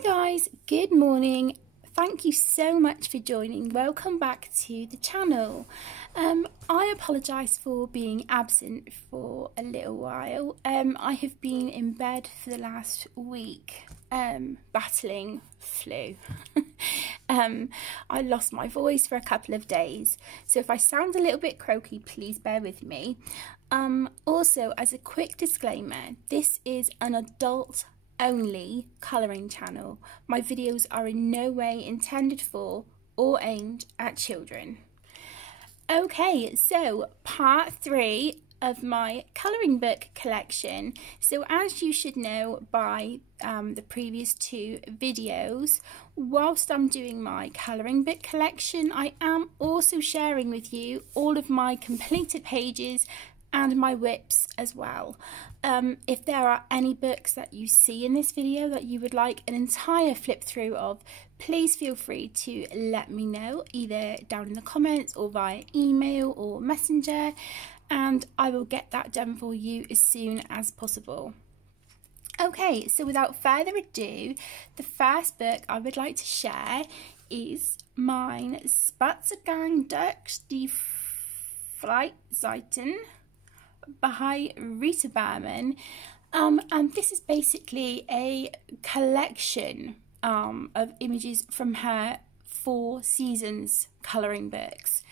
Hi guys, good morning. Thank you so much for joining. Welcome back to the channel. I apologise for being absent for a little while. I have been in bed for the last week battling flu. I lost my voice for a couple of days, so if I sound a little bit croaky, please bear with me. Also, as a quick disclaimer, this is an adult only colouring channel. My videos are in no way intended for or aimed at children. Okay, so part 3 of my colouring book collection. So as you should know by the previous 2 videos, whilst I'm doing my colouring book collection, I am also sharing with you all of my completed pages and my whips as well. If there are any books that you see in this video that you would like an entire flip through of, please feel free to let me know either down in the comments or via email or messenger, and I will get that done for you as soon as possible. Okay, so without further ado, the first book I would like to share is mine Spaziergang durch die Freizeiten by Rita Book. And this is basically a collection of images from her 4 seasons colouring books.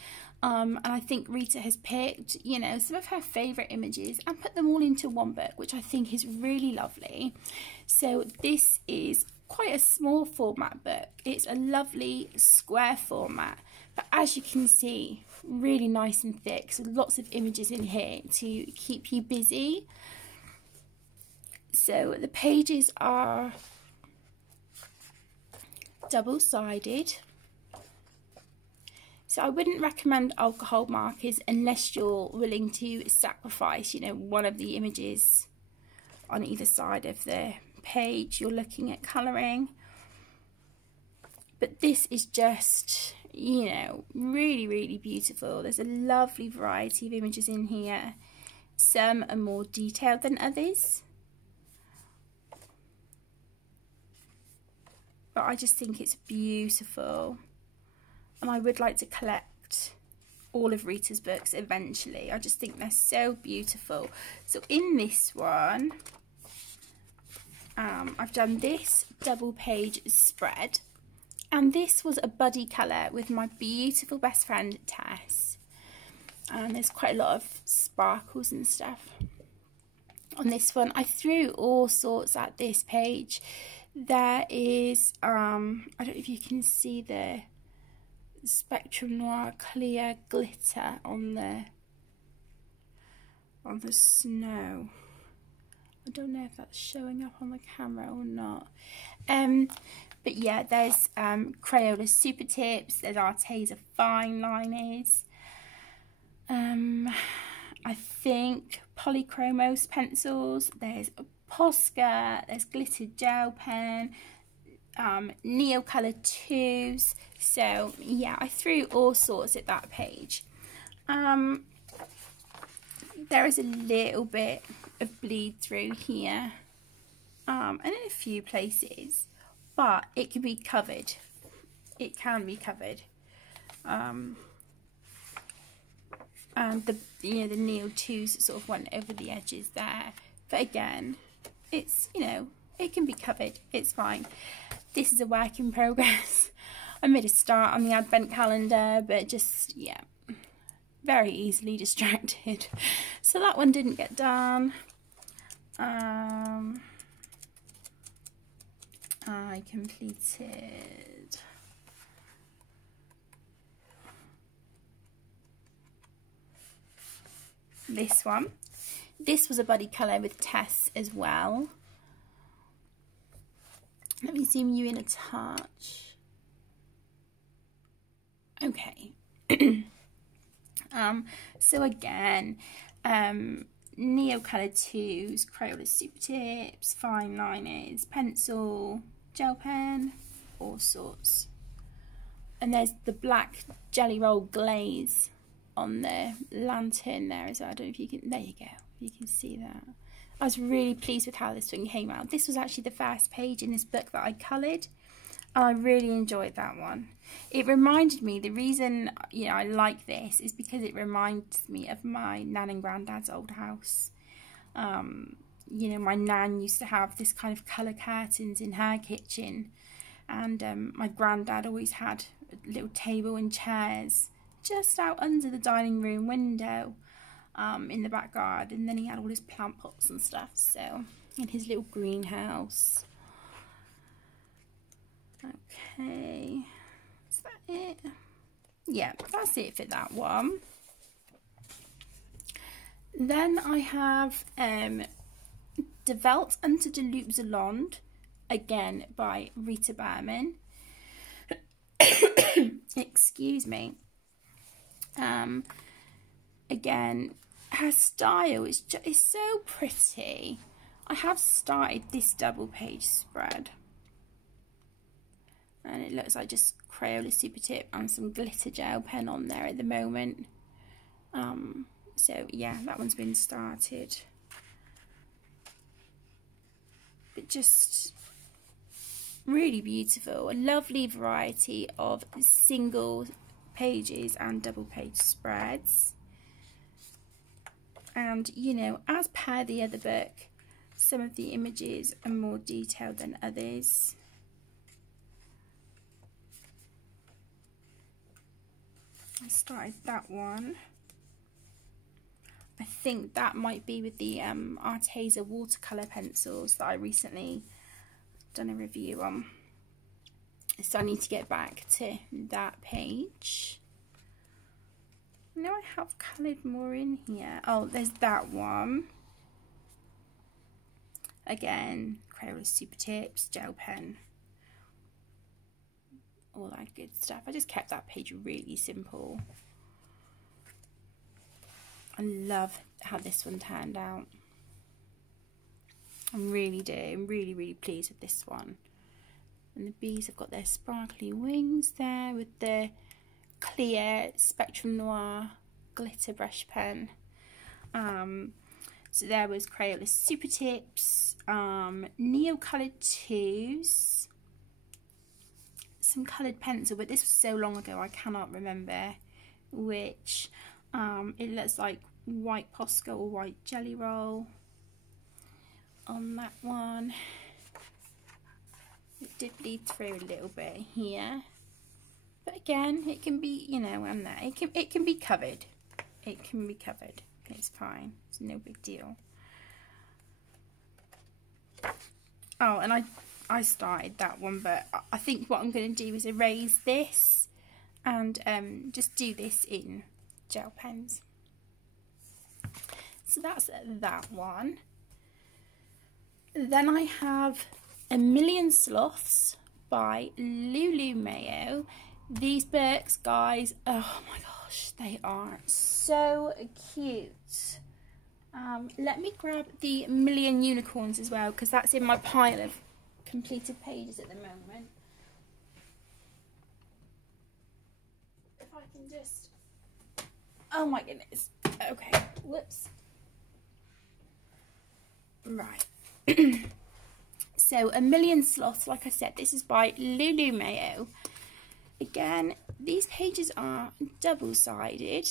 And I think Rita has picked, you know, some of her favourite images and put them all into one book, which I think is really lovely. So this is quite a small format book. It's a lovely square format, but as you can see, really nice and thick, so lots of images in here to keep you busy. So the pages are double-sided, so I wouldn't recommend alcohol markers unless you're willing to sacrifice, you know, one of the images on either side of the page you're looking at colouring. But this is just, you know, really beautiful. There's a lovely variety of images in here. Some are more detailed than others, but I just think it's beautiful, and I would like to collect all of Rita's books eventually. I just think they're so beautiful. So in this one, I've done this double page spread, and this was a buddy colour with my beautiful best friend Tess, and there's quite a lot of sparkles and stuff on this one. I threw all sorts at this page. There is I don't know if you can see the Spectrum Noir clear glitter on the snow. I don't know if that's showing up on the camera or not. But yeah, there's Crayola Super Tips, there's Arteza Fine Liners, I think Polychromos pencils, there's Posca, there's glittered gel pen, Neo Colour 2s. So yeah, I threw all sorts at that page. There is a little bit of bleed through here, and in a few places, but it can be covered. It can be covered. And the Neo 2s sort of went over the edges there, but again, it's, you know, it can be covered. It's fine. This is a work in progress. I made a start on the advent calendar, but just, yeah, very easily distracted. So that one didn't get done. I completed this one. This was a buddy colour with Tess as well. Let me zoom you in a touch. Okay. So again, Neo Colour 2s, Crayola Super Tips, Fine Liners, pencil, gel pen, all sorts. And there's the black Jelly Roll glaze on the lantern there as well. I don't know if you can, there you go, you can see that. I was really pleased with how this one came out. This was actually the first page in this book that I coloured, and I really enjoyed that one. It reminded me, the reason I like this is because it reminds me of my nan and granddad's old house. My nan used to have this kind of colour curtains in her kitchen, and my granddad always had a little table and chairs just out under the dining room window in the back garden, and then he had all his plant pots and stuff, so in his little greenhouse. Okay, is that it? Yeah, that's it for that one. Then I have De Welt unter de Loop Zalond, again by Rita Berman. Excuse me. Again, her style is so pretty. I have started this double page spread, and it looks like just Crayola Super Tip and some glitter gel pen on there at the moment. So yeah, that one's been started. But just really beautiful. A lovely variety of single pages and double page spreads. And as per the other book, some of the images are more detailed than others. I started that one. I think that might be with the Arteza watercolour pencils that I recently done a review on. So I need to get back to that page. Now I have coloured more in here. Oh, there's that one. Again, Crayola Super Tips, gel pen. All that good stuff. I just kept that page really simple. I love how this one turned out. I really do. I'm really, really pleased with this one. And the bees have got their sparkly wings there with the clear Spectrum Noir glitter brush pen. So there was Crayola Super Tips, Neo Coloured 2s, some coloured pencil, but this was so long ago I cannot remember which. It looks like white Posca or white Jelly Roll on that one. It did bleed through a little bit here, but again, it can be, and there it can be covered. It can be covered. It's fine. It's no big deal. Oh, and I started that one, but I think what I'm going to do is erase this and just do this in gel pens. So that's that one. Then I have A Million Sloths by Lulu Mayo. These books, guys, oh my gosh, they are so cute. Let me grab the Million Unicorns as well, because that's in my pile of completed pages at the moment. If I can just... Oh my goodness. Okay, whoops. Right. So, A Million Sloths, like I said, this is by Lulu Mayo. Again, these pages are double-sided,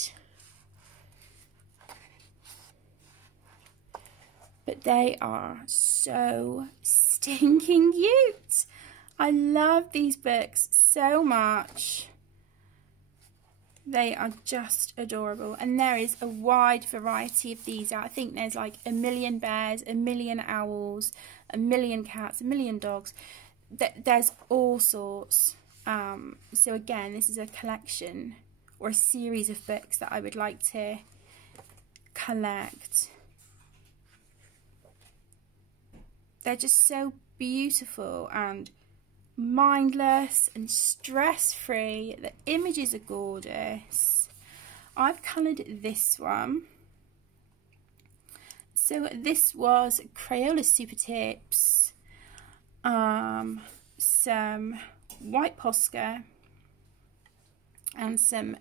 but they are so stinking cute. I love these books so much. They are just adorable, and there is a wide variety of these. I think there's like a million bears, a million owls, a million cats, a million dogs. There's all sorts. So again, this is a collection or a series of books that I would like to collect. They're just so beautiful and mindless and stress-free. The images are gorgeous. I've coloured this one. So this was Crayola Super Tips, some white Posca, and some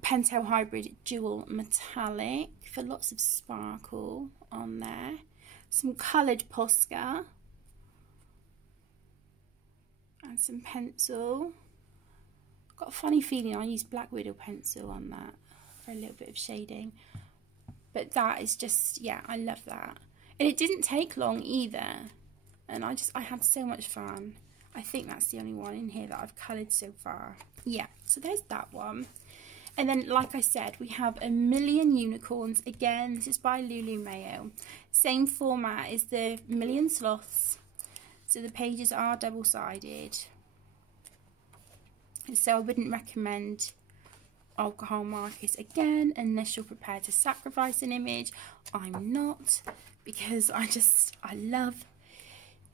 Pentel Hybrid Dual Metallic for lots of sparkle on there. Some coloured Posca. And some pencil. Got a funny feeling I used Black Widow pencil on that for a little bit of shading. But that is just, yeah, I love that. And it didn't take long either. And I had so much fun. I think that's the only one in here that I've coloured so far. Yeah, so there's that one. And then, like I said, we have A Million Unicorns. Again, this is by Lulu Mayo. Same format as the Million Sloths. So the pages are double-sided. So I wouldn't recommend alcohol markers again unless you're prepared to sacrifice an image. I'm not, because I love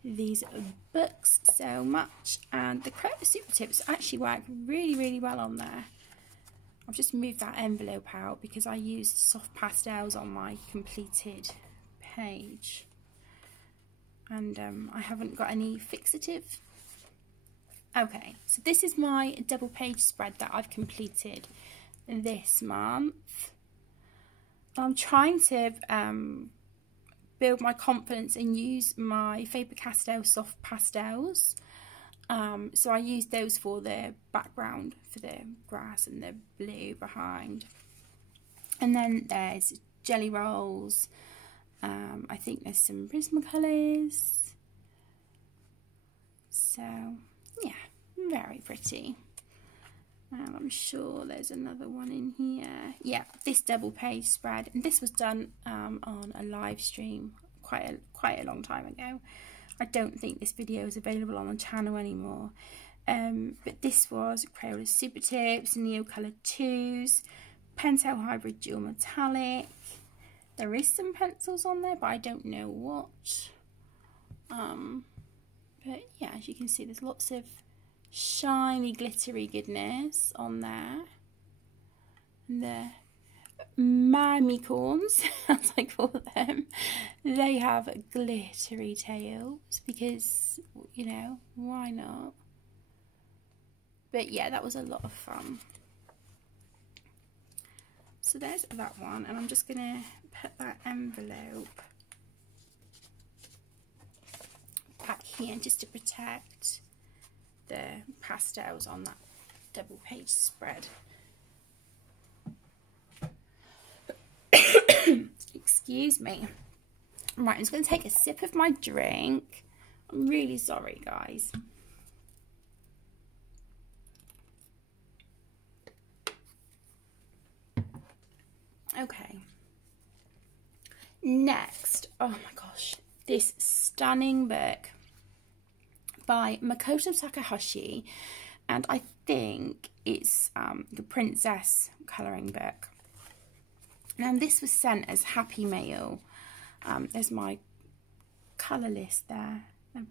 these books so much, and the Crayola Super Tips actually work really well on there. I've just moved that envelope out because I used soft pastels on my completed page, and I haven't got any fixative. Okay, so this is my double page spread that I've completed this month. I'm trying to build my confidence and use my Faber-Castell soft pastels. So I used those for the background, for the grass and the blue behind. And then there's jelly rolls. I think there's some Prismacolors. So yeah, very pretty. And I'm sure there's another one in here. Yeah, this double page spread, and this was done on a live stream quite a long time ago. I don't think this video is available on the channel anymore. But this was Crayola Super Tips, Neo Colour 2s, Pentel Hybrid Dual Metallic. There is some pencils on there, but I don't know what. But yeah, as you can see, there's lots of shiny, glittery goodness on there. And the Mamicorns, as I call them, they have glittery tails because, you know, why not? But yeah, that was a lot of fun. So there's that one, and I'm just going to put that envelope back here just to protect the pastels on that double page spread. Excuse me. Right, I'm just going to take a sip of my drink. I'm really sorry, guys. Okay. Next, oh my gosh, this stunning book by Makoto Takahashi, and I think it's the Princess colouring book. And this was sent as Happy Mail. There's my colour list there of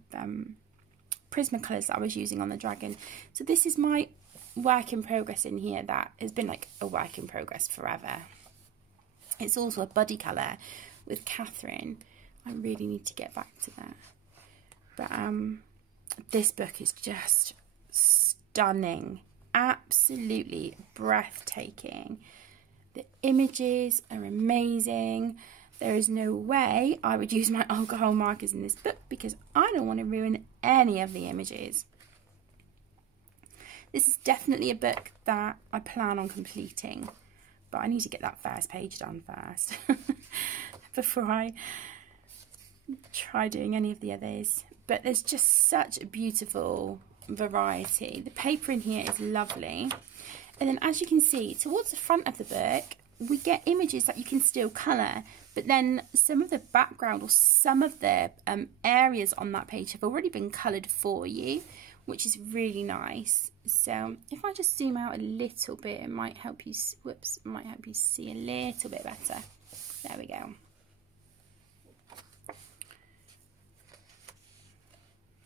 Prismacolors that I was using on the dragon. So this is my work in progress in here that has been like a work in progress forever. It's also a buddy colour with Catherine. I really need to get back to that. But this book is just stunning. Absolutely breathtaking. The images are amazing. There is no way I would use my alcohol markers in this book because I don't want to ruin any of the images. This is definitely a book that I plan on completing, but I need to get that first page done first before I try doing any of the others. But there's just such a beautiful variety. The paper in here is lovely. And then, as you can see, towards the front of the book, we get images that you can still colour. But then some of the background or some of the areas on that page have already been coloured for you, which is really nice. So if I just zoom out a little bit, it might help you, whoops, it might help you see a little bit better. There we go.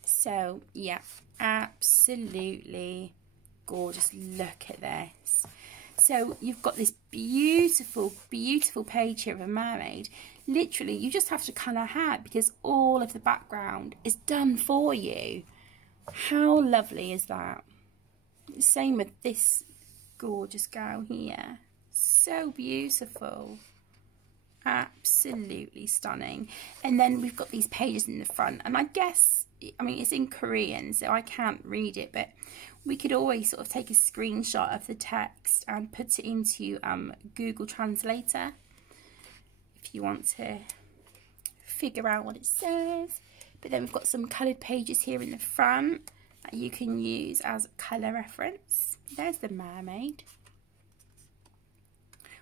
So, yeah, absolutely gorgeous. Look at this. So you've got this beautiful, beautiful page here of a mermaid. Literally, you just have to colour her because all of the background is done for you. How lovely is that? Same with this gorgeous girl here. So beautiful. Absolutely stunning. And then we've got these pages in the front, and I guess, I mean, it's in Korean, so I can't read it, but we could always sort of take a screenshot of the text and put it into Google Translator if you want to figure out what it says. But then we've got some coloured pages here in the front that you can use as colour reference. There's the mermaid.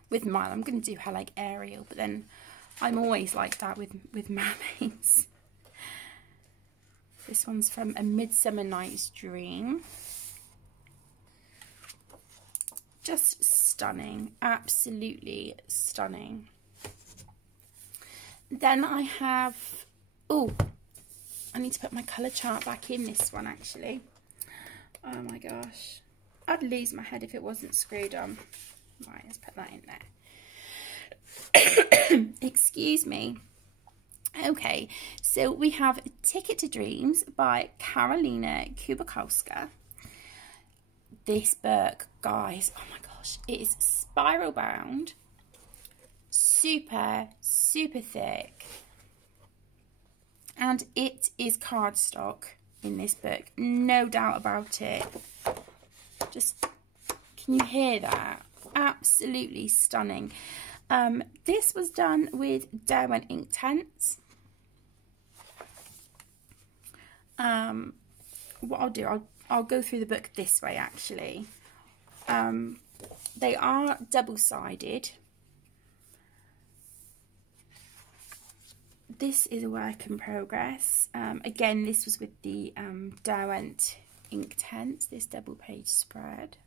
With mine, I'm going to do her like Ariel, but then I'm always like that with mermaids. This one's from A Midsummer Night's Dream. Just stunning, absolutely stunning. Then I have, oh, I need to put my colour chart back in this one actually. Oh my gosh, I'd lose my head if it wasn't screwed on. Right, let's put that in there. Excuse me. Okay, so we have Ticket to Dreams by Karolina Kubakowska. This book, guys, oh my gosh, it is spiral bound, super thick, and it is cardstock in this book, no doubt about it. Just, can you hear that? Absolutely stunning. This was done with Derwent Inktense. What I'll do, I'll go through the book this way actually. They are double-sided. This is a work in progress. Again, this was with the Derwent Inktense, this double page spread.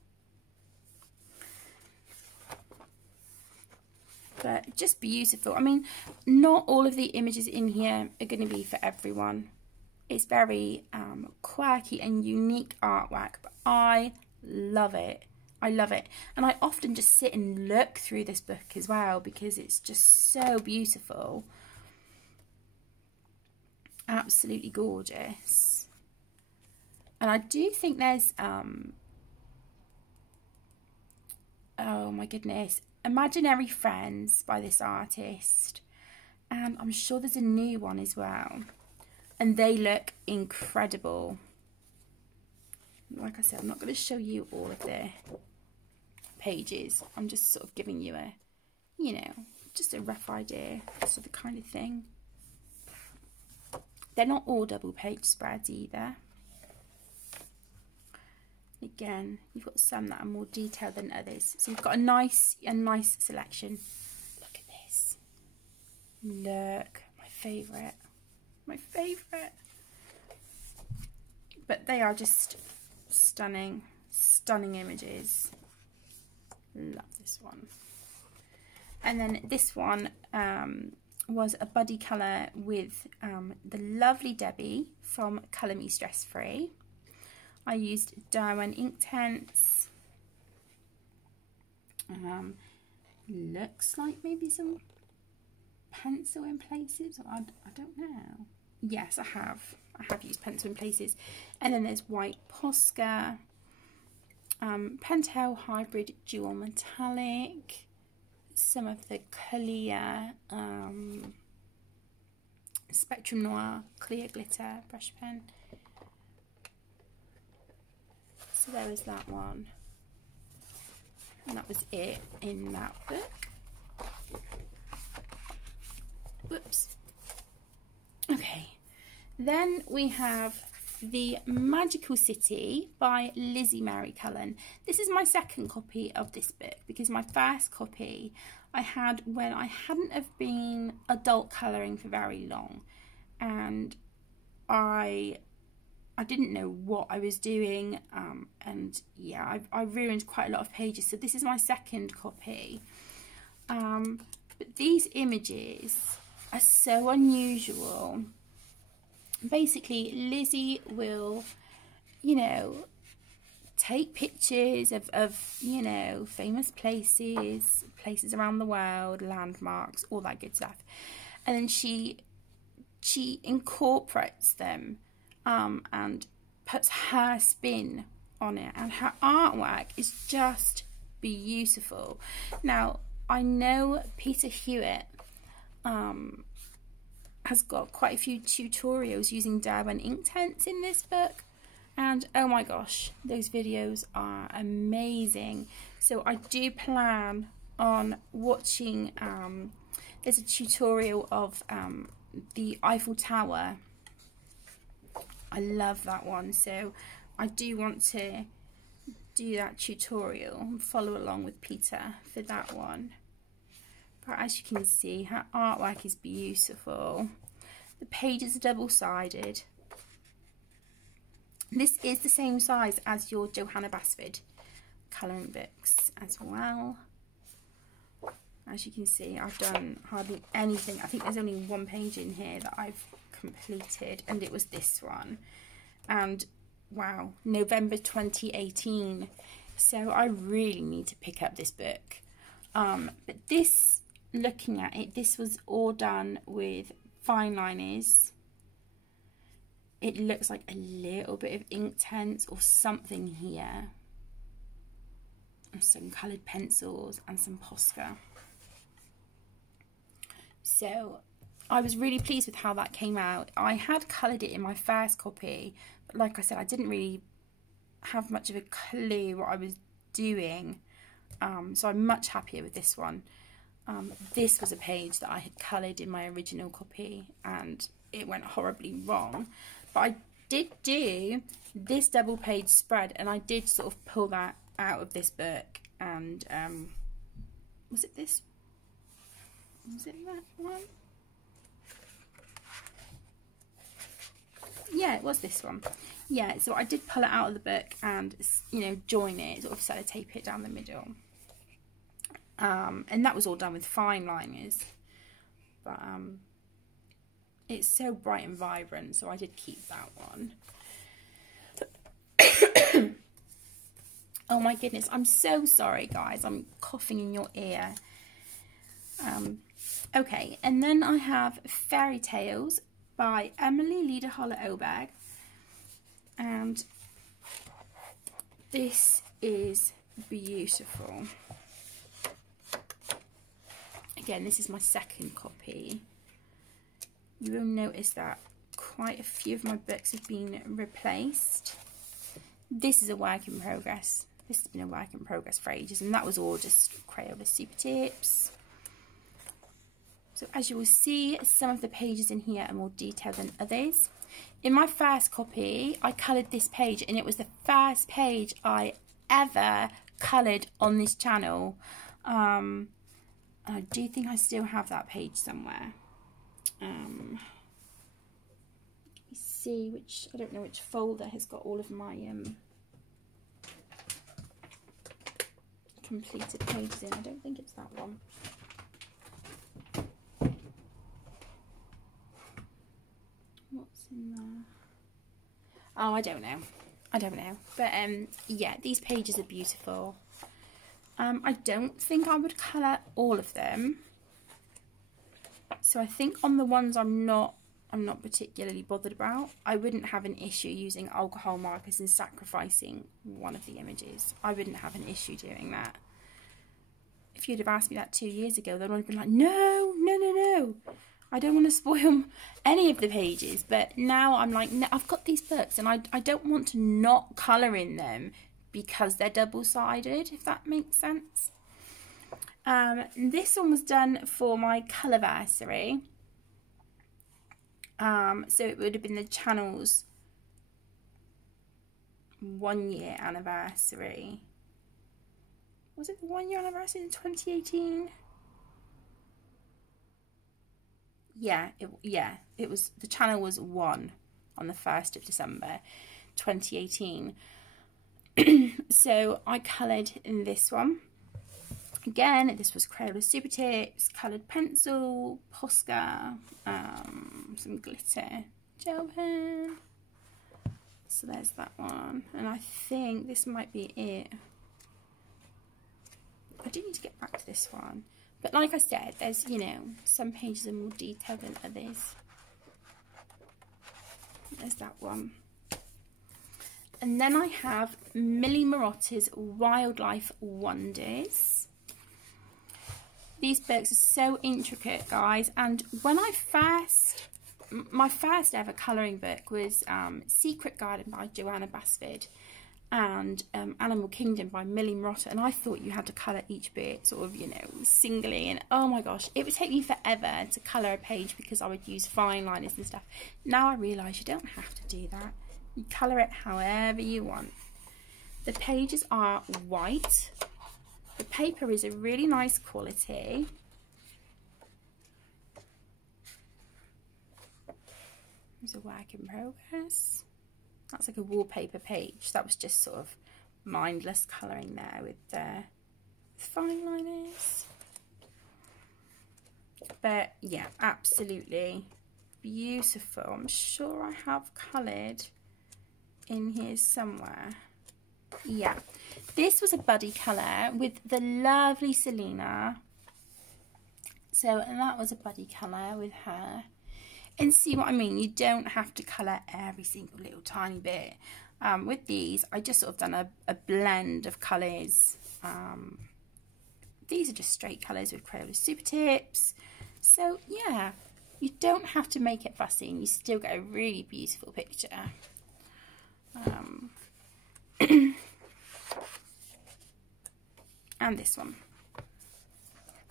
But just beautiful. I mean, not all of the images in here are going to be for everyone. It's very quirky and unique artwork, but I love it. I love it. And I often just sit and look through this book as well because it's just so beautiful. Absolutely gorgeous. And I do think there's, oh my goodness, Imaginary Friends by this artist, and I'm sure there's a new one as well, and they look incredible. Like I said, I'm not going to show you all of the pages. I'm just sort of giving you a, you know, just a rough idea of the kind of thing. They're not all double page spreads either. Again, you've got some that are more detailed than others. So you've got a nice selection. Look at this. Look, my favourite. My favourite. But they are just stunning, stunning images. Love this one. And then this one was a buddy colour with the lovely Debbie from Colour Me Stress Free. I used Derwent Inktense. Looks like maybe some pencil in places. I don't know. Yes, I have. I have used pencil in places. And then there's White Posca, Pentel Hybrid Dual Metallic, some of the clear Spectrum Noir clear glitter brush pen. So there was that one, and that was it in that book. Whoops. Okay, then we have The Magical City by Lizzie Mary Cullen. This is my second copy of this book because my first copy I had when I hadn't have been adult colouring for very long, and I didn't know what I was doing, and yeah, I ruined quite a lot of pages. So this is my second copy. But these images are so unusual. Basically, Lizzie will, you know, take pictures of you know, famous places around the world, landmarks, all that good stuff, and then she incorporates them and puts her spin on it, and her artwork is just beautiful. Now, I know Peter Hewitt has got quite a few tutorials using Derwent Inktense in this book, and oh my gosh, those videos are amazing. So I do plan on watching, there's a tutorial of the Eiffel Tower. I love that one, so I do want to do that tutorial and follow along with Peter for that one. But as you can see, her artwork is beautiful. The pages are double-sided. This is the same size as your Johanna Basford colouring books as well. As you can see, I've done hardly anything. I think there's only one page in here that I've completed, and it was this one. And wow, November 2018. So I really need to pick up this book. But this, looking at it, this was all done with fine liners. It looks like a little bit of Inktense or something here. And some coloured pencils and some Posca. So I was really pleased with how that came out. I had coloured it in my first copy, but like I said, I didn't really have much of a clue what I was doing. So I'm much happier with this one. This was a page that I had coloured in my original copy and it went horribly wrong. But I did do this double page spread, and I did sort of pull that out of this book. And was it this? Was it that one? Yeah, it was this one. Yeah, so I did pull it out of the book and, you know, join it, sort of sellotape it down the middle. And that was all done with fine liners. But it's so bright and vibrant, so I did keep that one. Oh my goodness, I'm so sorry guys, I'm coughing in your ear. Okay, and then I have Fairy Tales by Emily Lederholler-Oberg, and this is beautiful. Again, this is my second copy. You will notice that quite a few of my books have been replaced. This is a work in progress. This has been a work in progress for ages, and that was all just Crayola super tips. So as you will see, some of the pages in here are more detailed than others. In my first copy, I coloured this page, and it was the first page I ever coloured on this channel. And I do think I still have that page somewhere. Let me see which, I don't know which folder has got all of my completed pages in. I don't think it's that one. What's in there? Oh, I don't know. I don't know. But yeah, these pages are beautiful. I don't think I would colour all of them. So I think on the ones I'm not particularly bothered about, I wouldn't have an issue using alcohol markers and sacrificing one of the images. I wouldn't have an issue doing that. If you'd have asked me that 2 years ago, then I'd have been like, no, no, no, no. I don't want to spoil any of the pages. But now I'm like, no, I've got these books and I don't want to not colour in them because they're double-sided, if that makes sense. This one was done for my Colourversary. So it would have been the channel's 1 year anniversary. Was it the 1 year anniversary in 2018? Yeah, it was, the channel was 1 on the 1st of December 2018. So I coloured in this one. Again, this was Crayola Super Tips, coloured pencil, Posca, some glitter gel pen. So there's that one. And I think this might be it. I do need to get back to this one. But like I said, there's, you know, some pages are more detailed than others. There's that one. And then I have Millie Marotta's Wildlife Wonders. These books are so intricate, guys, and when my first ever colouring book was Secret Garden by Joanna Basford and Animal Kingdom by Millie Marotta, and I thought you had to colour each bit sort of, you know, singly, and oh my gosh, it would take me forever to colour a page because I would use fine liners and stuff. Now I realise you don't have to do that. You colour it however you want. The pages are white. The paper is a really nice quality. There's a work in progress. That's like a wallpaper page. That was just sort of mindless colouring there with the fine liners. But yeah, absolutely beautiful. I'm sure I have coloured in here somewhere. Yeah, this was a buddy colour with the lovely Selena. So that was a buddy colour with her. And see what I mean? You don't have to colour every single little tiny bit. With these, I just sort of done a blend of colours. These are just straight colours with Crayola Super Tips. So yeah, you don't have to make it fussy and you still get a really beautiful picture. And this one.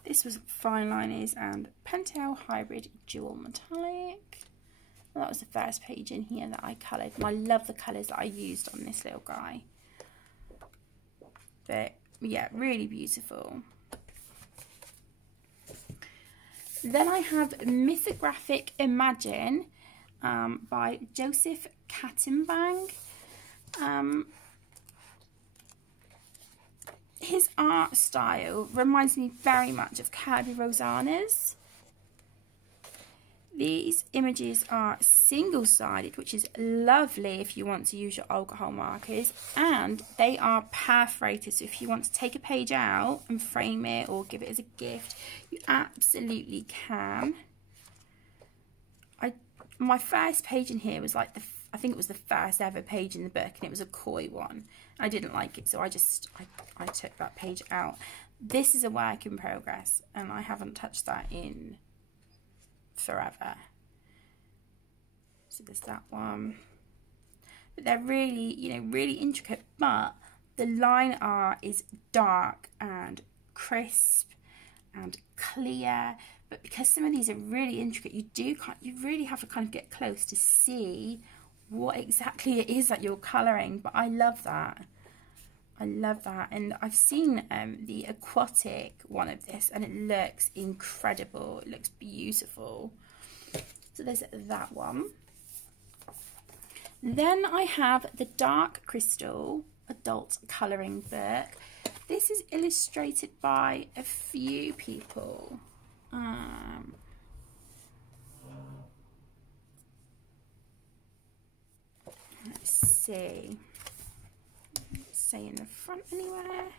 This was fine liners and Pentel Hybrid Dual Metallic. Well, that was the first page in here that I coloured, and I love the colours that I used on this little guy. But yeah, really beautiful. Then I have Mythic Graphic Imagine by Joseph Kattenbang. His art style reminds me very much of Kirby Rosanna's. These images are single-sided, which is lovely if you want to use your alcohol markers, and they are perforated, so if you want to take a page out and frame it or give it as a gift, you absolutely can. My first page in here was like I think it was the first ever page in the book, and it was a koi one. I didn't like it, so I took that page out. This is a work in progress, and I haven't touched that in forever. So there's that one. But they're really, you know, really intricate, but the line art is dark and crisp and clear. But because some of these are really intricate, you really have to kind of get close to see what exactly it is that you're colouring. But I love that. I love that. And I've seen the aquatic one of this, and it looks incredible. It looks beautiful. So there's that one. Then I have the Dark Crystal adult colouring book. This is illustrated by a few people. Let's see. Say in the front anywhere.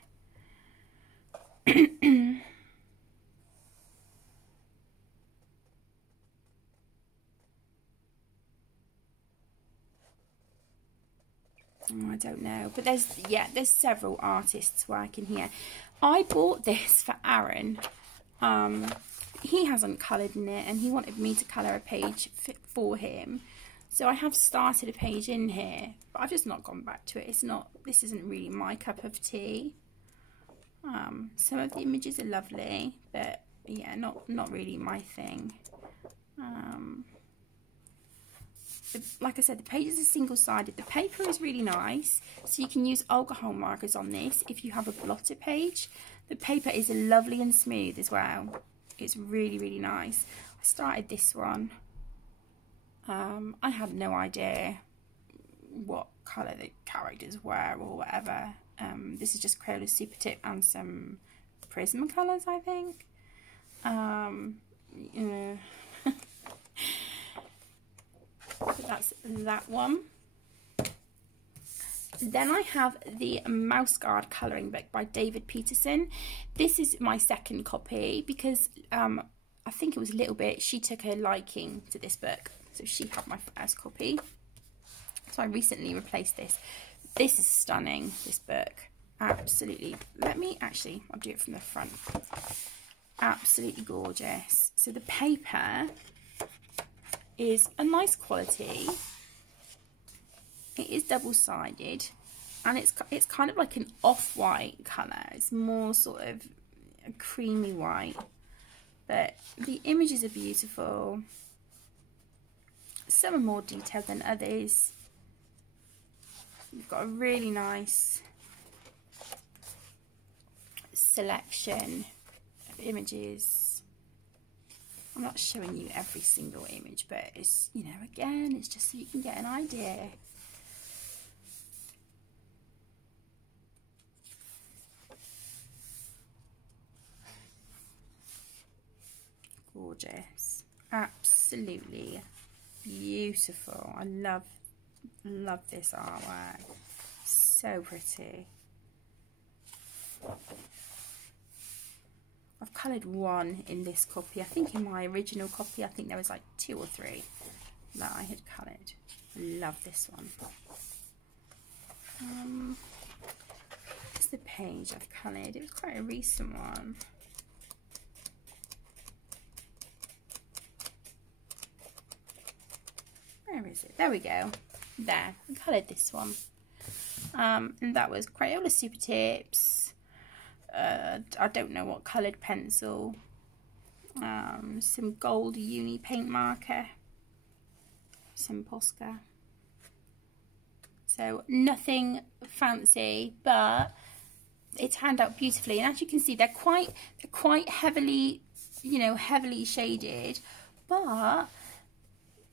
I don't know, but there's several artists working here. I bought this for Aaron. He hasn't coloured in it, and he wanted me to colour a page for him. So I have started a page in here, but I've just not gone back to it. This isn't really my cup of tea. Some of the images are lovely, but yeah, not really my thing. Like I said, the pages are single-sided. The paper is really nice, so you can use alcohol markers on this if you have a blotter page. The paper is lovely and smooth as well. It's really, really nice. I started this one. I had no idea what colour the characters were or whatever. This is just Crayola Super Tip and some Prism colours, I think. Yeah. So that's that one. Then I have the Mouse Guard colouring book by David Peterson. This is my second copy because I think it was a little bit, she took a liking to this book, so she had my first copy. So I recently replaced this This is stunning, this book. Absolutely. Let me actually, I'll do it from the front. Absolutely gorgeous. So the paper is a nice quality. It is double-sided, and it's kind of like an off-white colour. It's more sort of a creamy white, but the images are beautiful. Some are more detailed than others. We've got a really nice selection of images. I'm not showing you every single image, but it's, you know, again, it's just so you can get an idea. Gorgeous, absolutely beautiful. I love this artwork, so pretty. I've coloured one in this copy. I think in my original copy, I think there was like 2 or 3 that I had coloured. Love this one. It's the page I've coloured. It was quite a recent one. Where is it? There we go. There, I coloured this one. And that was Crayola Super Tips. I don't know what coloured pencil. Some gold uni paint marker. Some Posca. So nothing fancy, but it turned out beautifully. And as you can see, they're quite heavily, you know, heavily shaded, but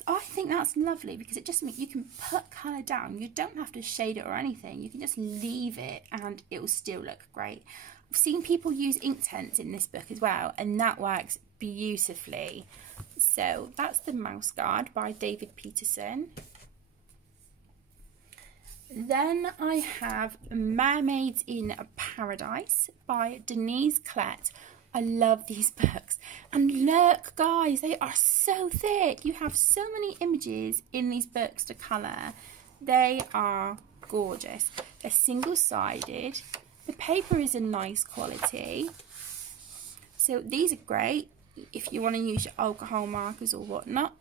I think that's lovely because it just means you can put colour down. You don't have to shade it or anything. You can just leave it and it will still look great. I've seen people use Inktense in this book as well, and that works beautifully. So that's The Mouse Guard by David Peterson. Then I have Mermaids in Paradise by Denise Klett. I love these books, and look guys, they are so thick. You have so many images in these books to colour. They are gorgeous. They're single-sided. The paper is a nice quality, so these are great if you want to use your alcohol markers or whatnot.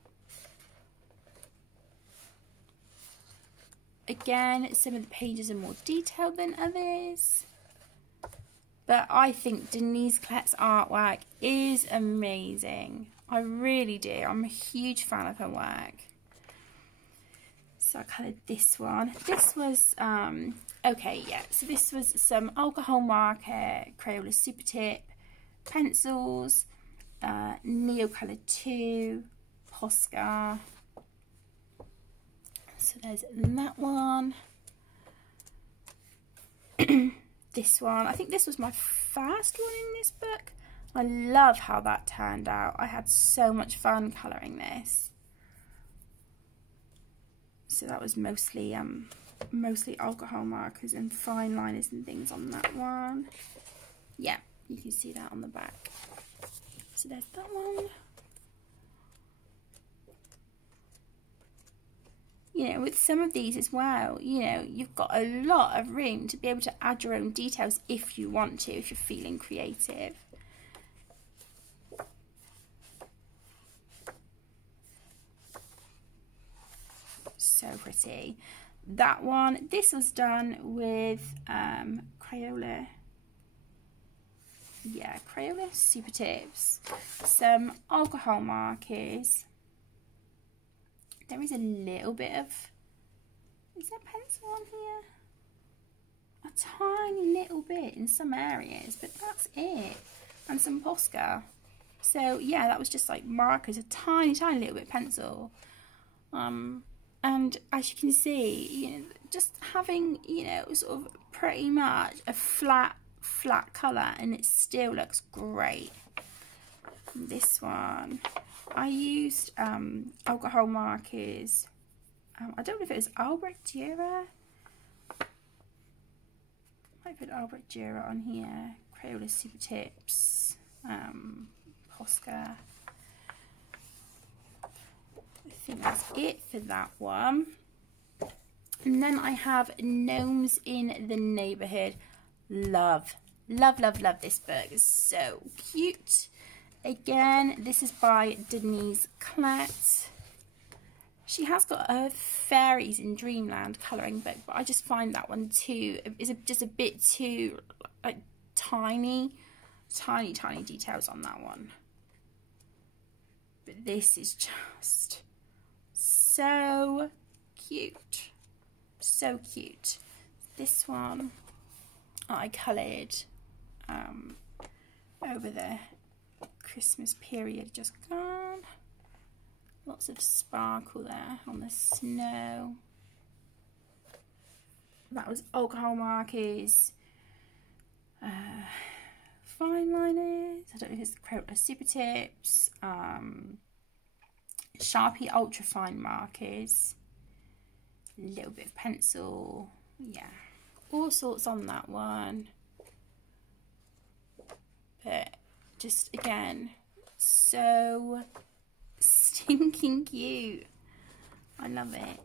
Again, some of the pages are more detailed than others. But I think Denise Klett's artwork is amazing. I really do. I'm a huge fan of her work. So I coloured this one. This was, okay, yeah. So this was some alcohol marker, Crayola Super Tip, pencils, Neo Colour 2, Posca. So there's that one. This one, I think this was my first one in this book. I love how that turned out. I had so much fun colouring this. So that was mostly alcohol markers and fine liners and things on that one. Yeah, you can see that on the back. So there's that one. You know, with some of these as well, you know, you've got a lot of room to be able to add your own details if you want to, if you're feeling creative. So pretty. That one, this was done with Crayola. Yeah, Crayola Super Tips. Some alcohol markers. There is a little bit of, is there pencil on here? A tiny little bit in some areas, but that's it. And some Posca. So yeah, that was just like markers, a tiny little bit of pencil. And as you can see, you know, just having, you know, sort of pretty much a flat colour, and it still looks great. And this one, I used alcohol markers. I don't know if it was Albrecht Dürer. Might put Albrecht Dürer on here. Crayola Super Tips. Posca. I think that's it for that one. And then I have Gnomes in the Neighborhood. Love, love, love, love this book. It's so cute. Again, this is by Denise Klett. She has got a Fairies in Dreamland colouring book, but I just find that one too, is just a bit too like tiny details on that one. But this is just so cute. So cute. This one I coloured over the Christmas period just gone. Lots of sparkle there on the snow. That was alcohol markers, fine liners, I don't know if it's Crayola Super Tips, Sharpie ultra fine markers, a little bit of pencil, yeah, all sorts on that one. But just again, so stinking cute. I love it.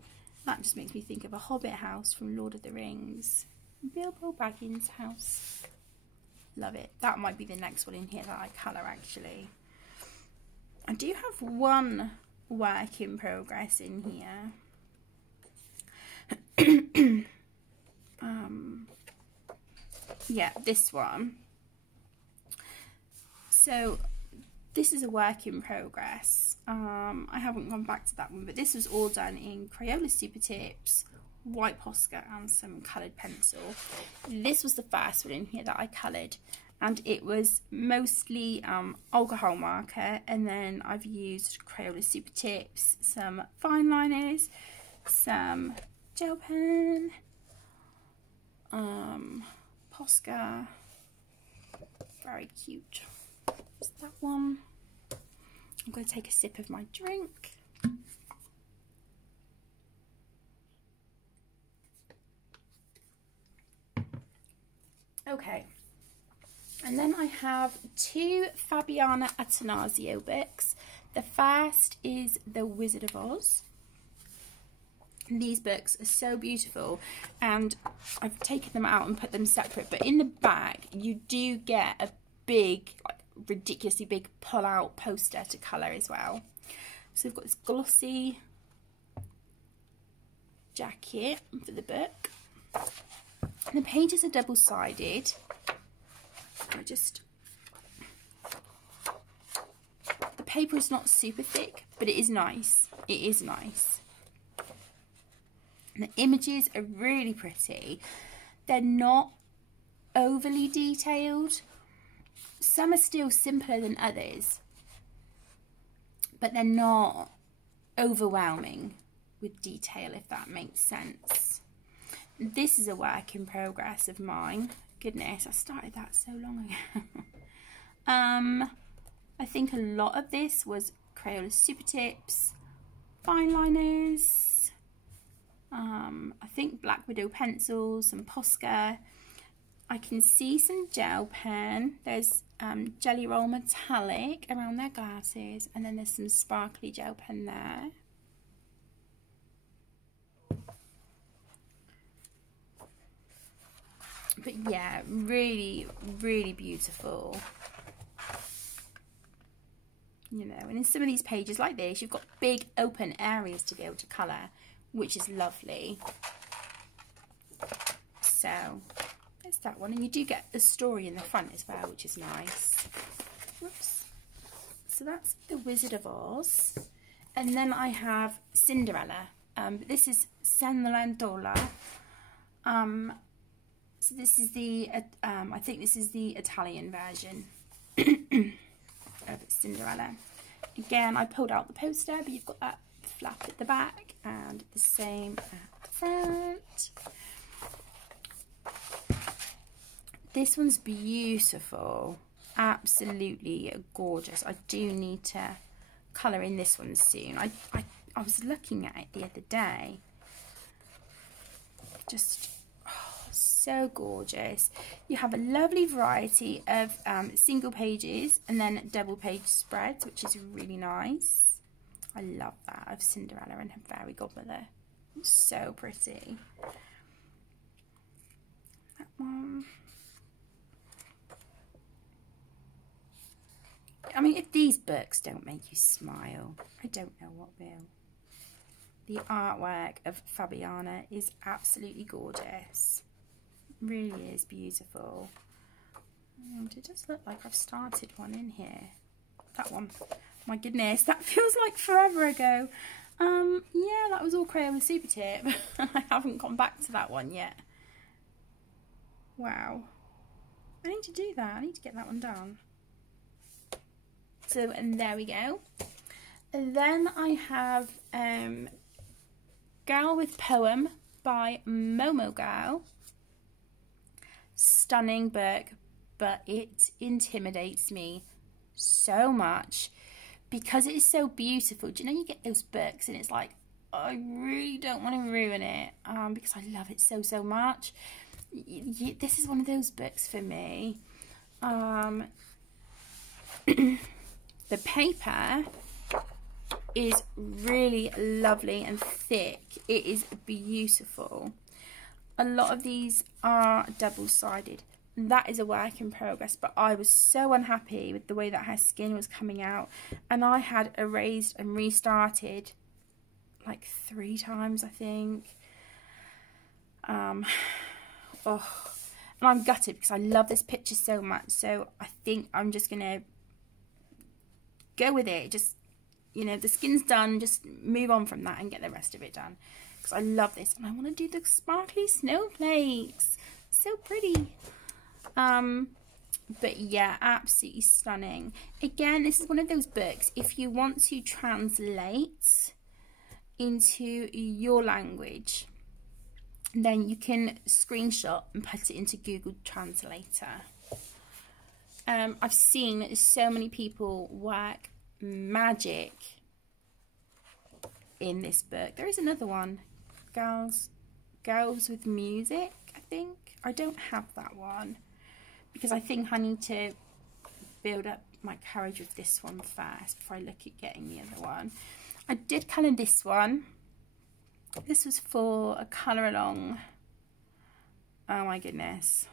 That just makes me think of a Hobbit house from Lord of the Rings. Bilbo Baggins' house. Love it. That might be the next one in here that I colour actually. I do have one work in progress in here. Yeah, this one. So this is a work in progress. I haven't gone back to that one, but this was all done in Crayola Super Tips, white Posca and some coloured pencil. This was the first one in here that I coloured, and it was mostly alcohol marker, and then I've used Crayola Super Tips, some fine liners, some gel pen, Posca, very cute. Is that one? I'm going to take a sip of my drink. Okay, and then I have two Fabiana Attanasio books. The first is The Wizard of Oz. These books are so beautiful, and I've taken them out and put them separate, but in the back you do get a big, like, ridiculously big pull-out poster to colour as well. So we've got this glossy jacket for the book. And the pages are double-sided. The paper is not super thick, but it is nice. It is nice. And the images are really pretty. They're not overly detailed. Some are still simpler than others, but they're not overwhelming with detail, if that makes sense. This is a work in progress of mine. Goodness, I started that so long ago. I think a lot of this was Crayola Super Tips, fine liners, I think Black Widow pencils, some Posca. I can see some gel pen. There's Jelly Roll Metallic around their glasses, and then there's some sparkly gel pen there. But yeah, really, really beautiful. You know, and in some of these pages like this, you've got big open areas to be able to colour, which is lovely. So there's that one, and you do get the story in the front as well, which is nice. Whoops. So that's The Wizard of Oz. And then I have Cinderella. This is Cenerentola. So this is the, I think this is the Italian version of Cinderella. Again, I pulled out the poster, but you've got that flap at the back and the same at the front. This one's beautiful, absolutely gorgeous. I do need to colour in this one soon. I was looking at it the other day. Just so gorgeous. You have a lovely variety of single pages and then double page spreads, which is really nice. I love that, of Cinderella and her fairy godmother. So pretty. That one. I mean, if these books don't make you smile, I don't know what will. The artwork of Fabiana is absolutely gorgeous. Really is beautiful. And it does look like I've started one in here. That one. My goodness, that feels like forever ago. Yeah, that was all Crayola Super Tip. I haven't gone back to that one yet. Wow. I need to do that. I need to get that one done. So, and there we go. And then I have Girl with Poem by Momo Girl. Stunning book, but it intimidates me so much because it is so beautiful. Do you know, you get those books and it's like, I really don't want to ruin it because I love it so, so much. This is one of those books for me. The paper is really lovely and thick. It is beautiful. A lot of these are double-sided. That is a work in progress, but I was so unhappy with the way that her skin was coming out, and I had erased and restarted like 3 times, I think. Oh, and I'm gutted because I love this picture so much, so I think I'm just gonna go with it. Just, you know, the skin's done, just move on from that and get the rest of it done because I love this and I want to do the sparkly snowflakes. So pretty. But yeah, absolutely stunning. Again, this is one of those books, if you want to translate into your language, then you can screenshot and put it into Google Translator. I've seen so many people work magic in this book. There is another one, Girls with Music, I think. I don't have that one because I think I need to build up my courage with this one first before I look at getting the other one. I did colour this one. This was for a colour along. Oh my goodness.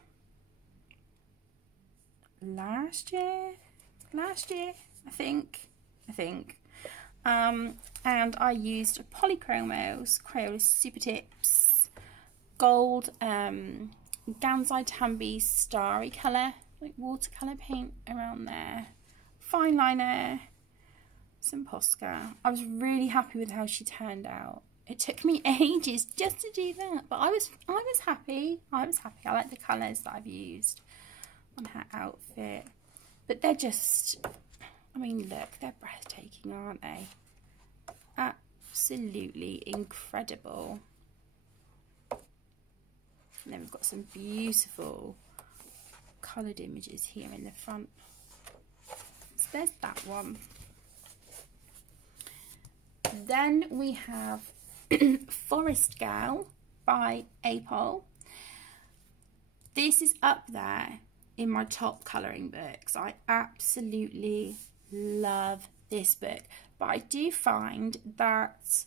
Last year, I think. And I used Polychromos, Crayola Super Tips, gold, Gansai Tambi starry colour, like watercolour paint around there, fine liner, some Posca. I was really happy with how she turned out. It took me ages just to do that, but I was happy. I like the colours that I've used on her outfit, but they're just, I mean, look, they're breathtaking, aren't they? Absolutely incredible. And then we've got some beautiful coloured images here in the front. So there's that one. Then we have Forest Girl by Apol. This is up there in my top colouring books. I absolutely love this book, but I do find that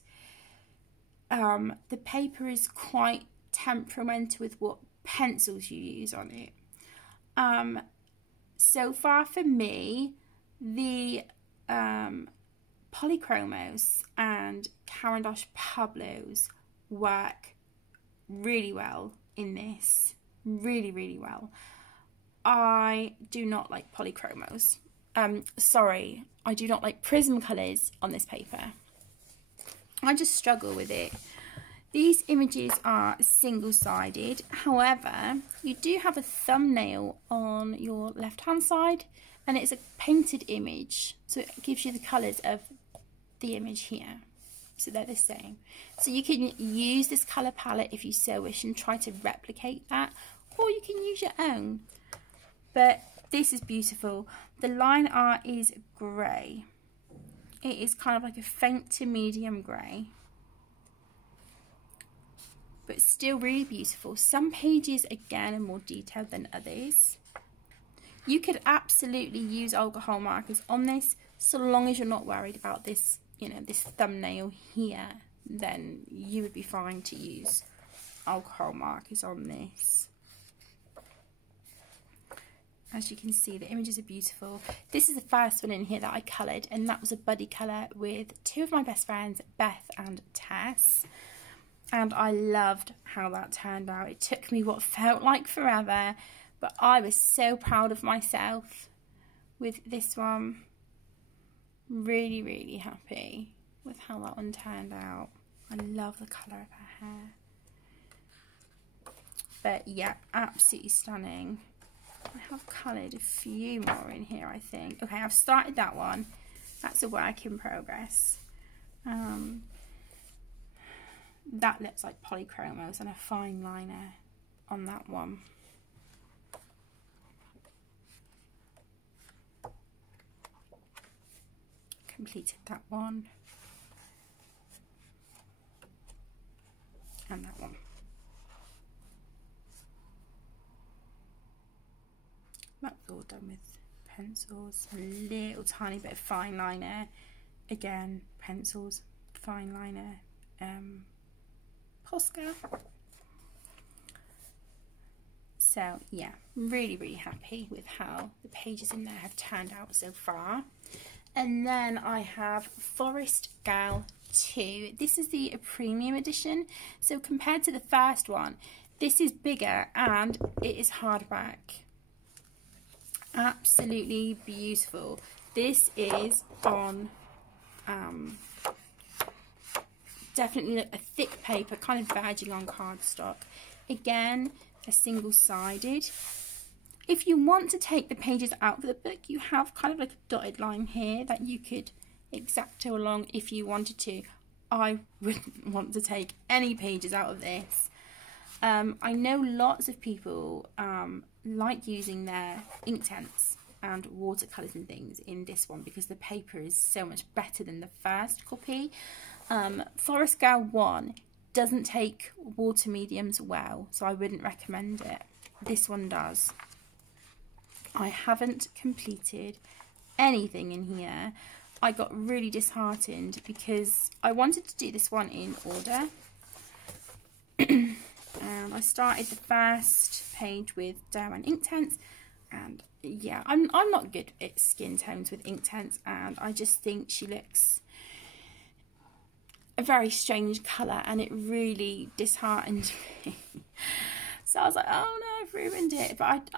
the paper is quite temperamental with what pencils you use on it. So far for me, the Polychromos and Caran d'Ache Pablos work really well in this. Really well. I do not like Polychromos. Sorry, I do not like prism colours on this paper. I just struggle with it. These images are single-sided. However, you do have a thumbnail on your left-hand side, and it's a painted image. So it gives you the colours of the image here. So they're the same. So you can use this colour palette if you so wish and try to replicate that, or you can use your own. But this is beautiful. The line art is grey. It is kind of like a faint to medium grey, but still really beautiful. Some pages again are more detailed than others. You could absolutely use alcohol markers on this, so long as you're not worried about this, you know, this thumbnail here. then you would be fine to use alcohol markers on this. As you can see, the images are beautiful. This is the first one in here that I coloured, and that was a buddy colour with two of my best friends, Beth and Tess. And I loved how that turned out. It took me what felt like forever, but I was so proud of myself with this one. Really, really happy with how that one turned out. I love the colour of her hair. But yeah, absolutely stunning. I have coloured a few more in here, I think. Okay, I've started that one. That's a work in progress. That looks like polychromos and a fine liner on that one. Completed that one. And that one. That's all done with pencils. A little tiny bit of fine liner. Again, pencils, fine liner, Posca. So yeah, really, really happy with how the pages in there have turned out so far. And then I have Forest Gal 2. This is the premium edition. So compared to the first one, this is bigger and it is hardback. Absolutely beautiful. This is on definitely like a thick paper, kind of verging on cardstock. Again, a single-sided. If you want to take the pages out of the book, you have kind of like a dotted line here that you could exacto along if you wanted to. I wouldn't want to take any pages out of this. I know lots of people like using their Inktense and watercolours and things in this one because the paper is so much better than the first copy. Forest Gal 1 doesn't take water mediums well, so I wouldn't recommend it. This one does. I haven't completed anything in here. I got really disheartened because I wanted to do this one in order. And I started the first page with Derwent Inktense, and yeah, I'm not good at skin tones with Inktense, and I just think she looks a very strange colour, and it really disheartened me. So I was like, oh no, I've ruined it. But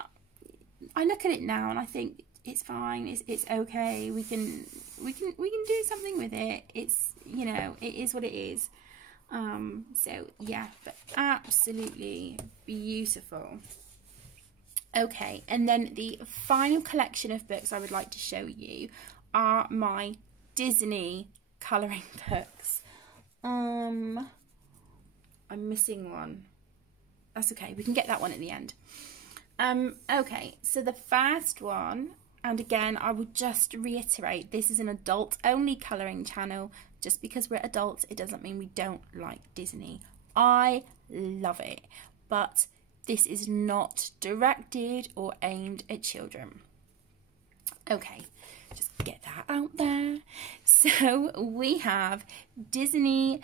I look at it now and I think it's fine. It's okay. We can do something with it. It's, you know, it is what it is. So yeah, but absolutely beautiful. Okay, and then the final collection of books I would like to show you are my Disney colouring books. I'm missing one. That's okay, we can get that one at the end. Okay, so the first one, and again, I would just reiterate, this is an adult-only colouring channel. Just because we're adults, it doesn't mean we don't like Disney. I love it, but this is not directed or aimed at children. Okay, just get that out there. So we have Disney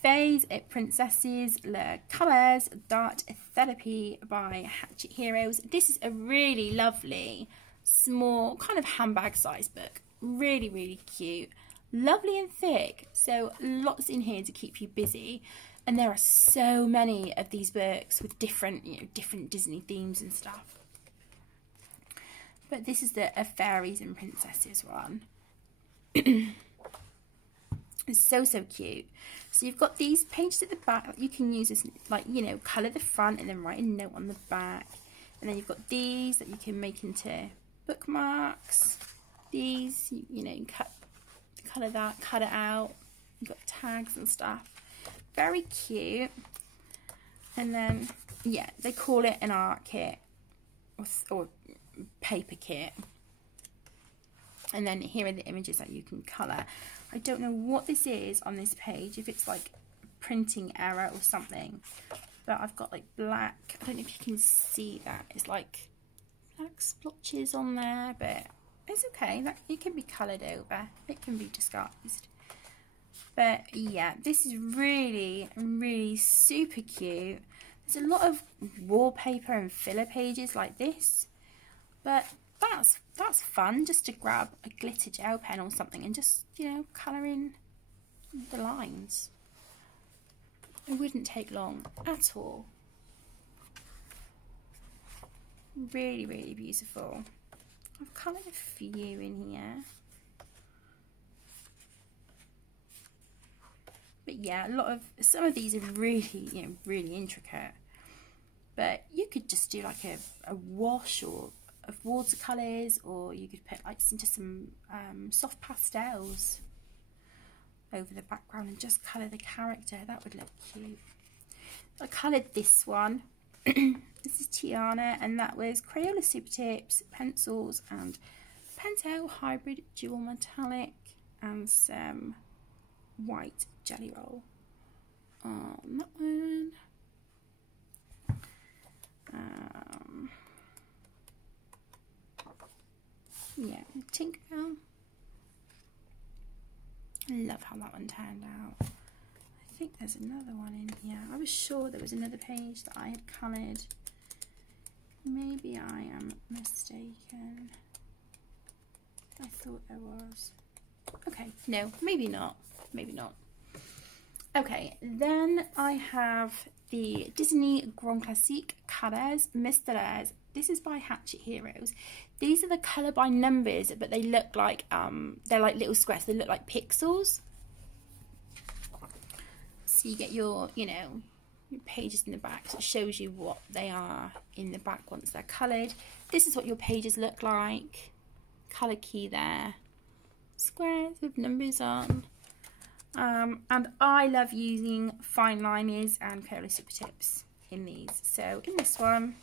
Fairies and Princesses, Le Colours d'Art Therapy by Hatchet Heroes. This is a really lovely, small, kind of handbag size book. Really, really cute. Lovely and thick, so lots in here to keep you busy. And there are so many of these books with different, you know, different Disney themes and stuff. But this is the Fairies and Princesses one. It's so cute. So you've got these pages at the back that you can use as, like, you know, colour the front and then write a note on the back. And then you've got these that you can make into bookmarks. These, you know, you can colour that, cut it out. You've got tags and stuff. Very cute. And then, yeah, they call it an art kit or paper kit. And then here are the images that you can colour. I don't know what this is on this page, if it's like printing error or something. But I've got like black, I don't know if you can see that. It's like black splotches on there, but it's okay. That it can be coloured over. It can be disguised. But yeah, this is really, really super cute. There's a lot of wallpaper and filler pages like this, but that's fun, just to grab a glitter gel pen or something and just, you know, colour in the lines. It wouldn't take long at all. Really, really beautiful. I've coloured a few in here. But yeah, some of these are really, you know, really intricate. But you could just do like a wash or of watercolours, or you could put like just some soft pastels over the background and just colour the character. That would look cute. I coloured this one. This is Tiana, and that was Crayola Super Tips, pencils, and Pentel Hybrid Dual Metallic, and some white jelly roll on that one. Yeah, Tinkerbell. I love how that one turned out. I think there's another one in here. I was sure there was another page that I had coloured. Maybe I am mistaken. I thought there was. Okay, no, maybe not. Maybe not. Okay, then I have the Disney Grand Classique Colors Mystères. This is by Hatchet Heroes. These are the colour by numbers, but they look like, they're like little squares. They look like pixels. So you get your, you know, your pages in the back. So it shows you what they are in the back once they're coloured. This is what your pages look like. Colour key there. Squares with numbers on. And I love using fine liners and Crayola Super Tips in these. So in this one,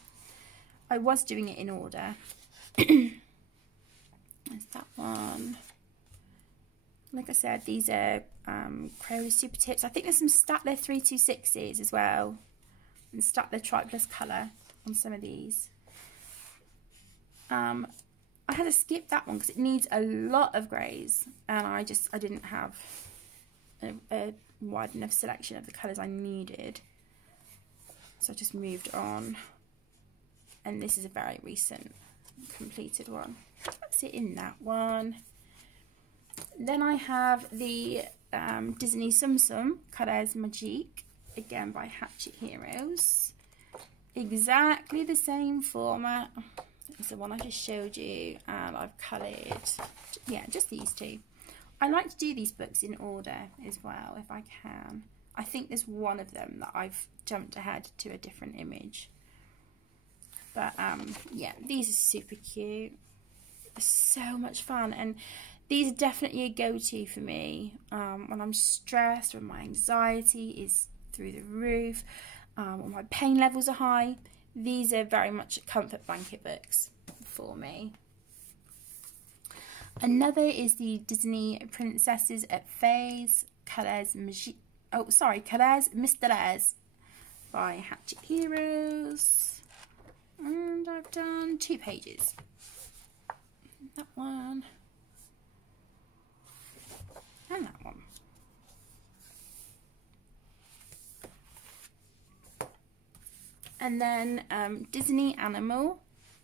I was doing it in order. There's that one. Like I said, these are Crayola Super Tips. I think there's some Staedtler 326s as well, and Staedtler Tri-Plus Colour on some of these. I had to skip that one because it needs a lot of greys, and I didn't have a wide enough selection of the colours I needed, so I just moved on. And this is a very recent completed one. That's it in that one. Then I have the Disney Tsum Tsum Colors Magique, again by Hatchet Heroes. Exactly the same format as the one I just showed you, and I've coloured, yeah, just these two. I like to do these books in order as well, if I can. I think there's one of them that I've jumped ahead to a different image. But yeah, these are super cute. They're so much fun, and these are definitely a go-to for me when I'm stressed, when my anxiety is through the roof, when my pain levels are high. These are very much comfort blanket books for me. Another is the Disney Princesses at Fairies Colors Colors Mystères by Hatchet Heroes. And I've done 2 pages. That one. And that one. And then Disney Animal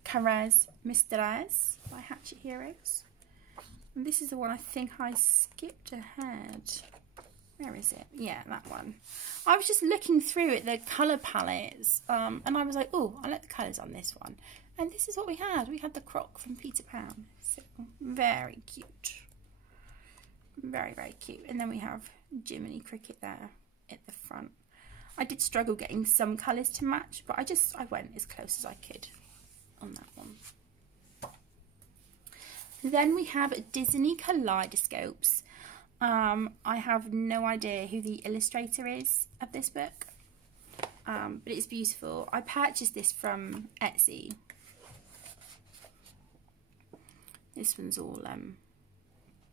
Colors Mystères by Hatchet Heroes. And this is the one I think I skipped ahead. Where is it? Yeah, that one. I was just looking through at the colour palettes, and I was like, oh, I like the colours on this one. And this is what we had. We had the croc from Peter Pan. So, very cute. Very, very cute. And then we have Jiminy Cricket there at the front. I did struggle getting some colours to match, but I went as close as I could on that one. Then we have Disney Kaleidoscopes. I have no idea who the illustrator is of this book, but it's beautiful. I purchased this from Etsy. This one's all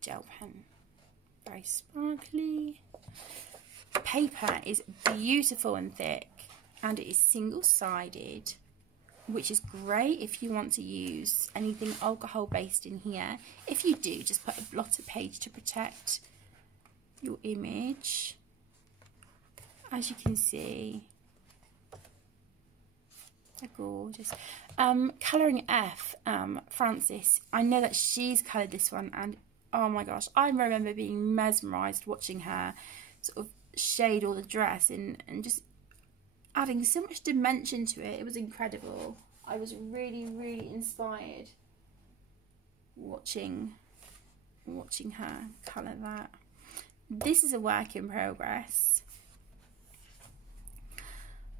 gel pen, very sparkly. Paper is beautiful and thick, and it is single-sided, which is great if you want to use anything alcohol based in here. If you do, just put a blotter page to protect your image. As you can see, they're gorgeous. Colouring F, Frances, I know that she's coloured this one, and oh my gosh, I remember being mesmerised watching her sort of shade all the dress and just adding so much dimension to it. It was incredible. I was really, really inspired watching her colour that. This is a work in progress.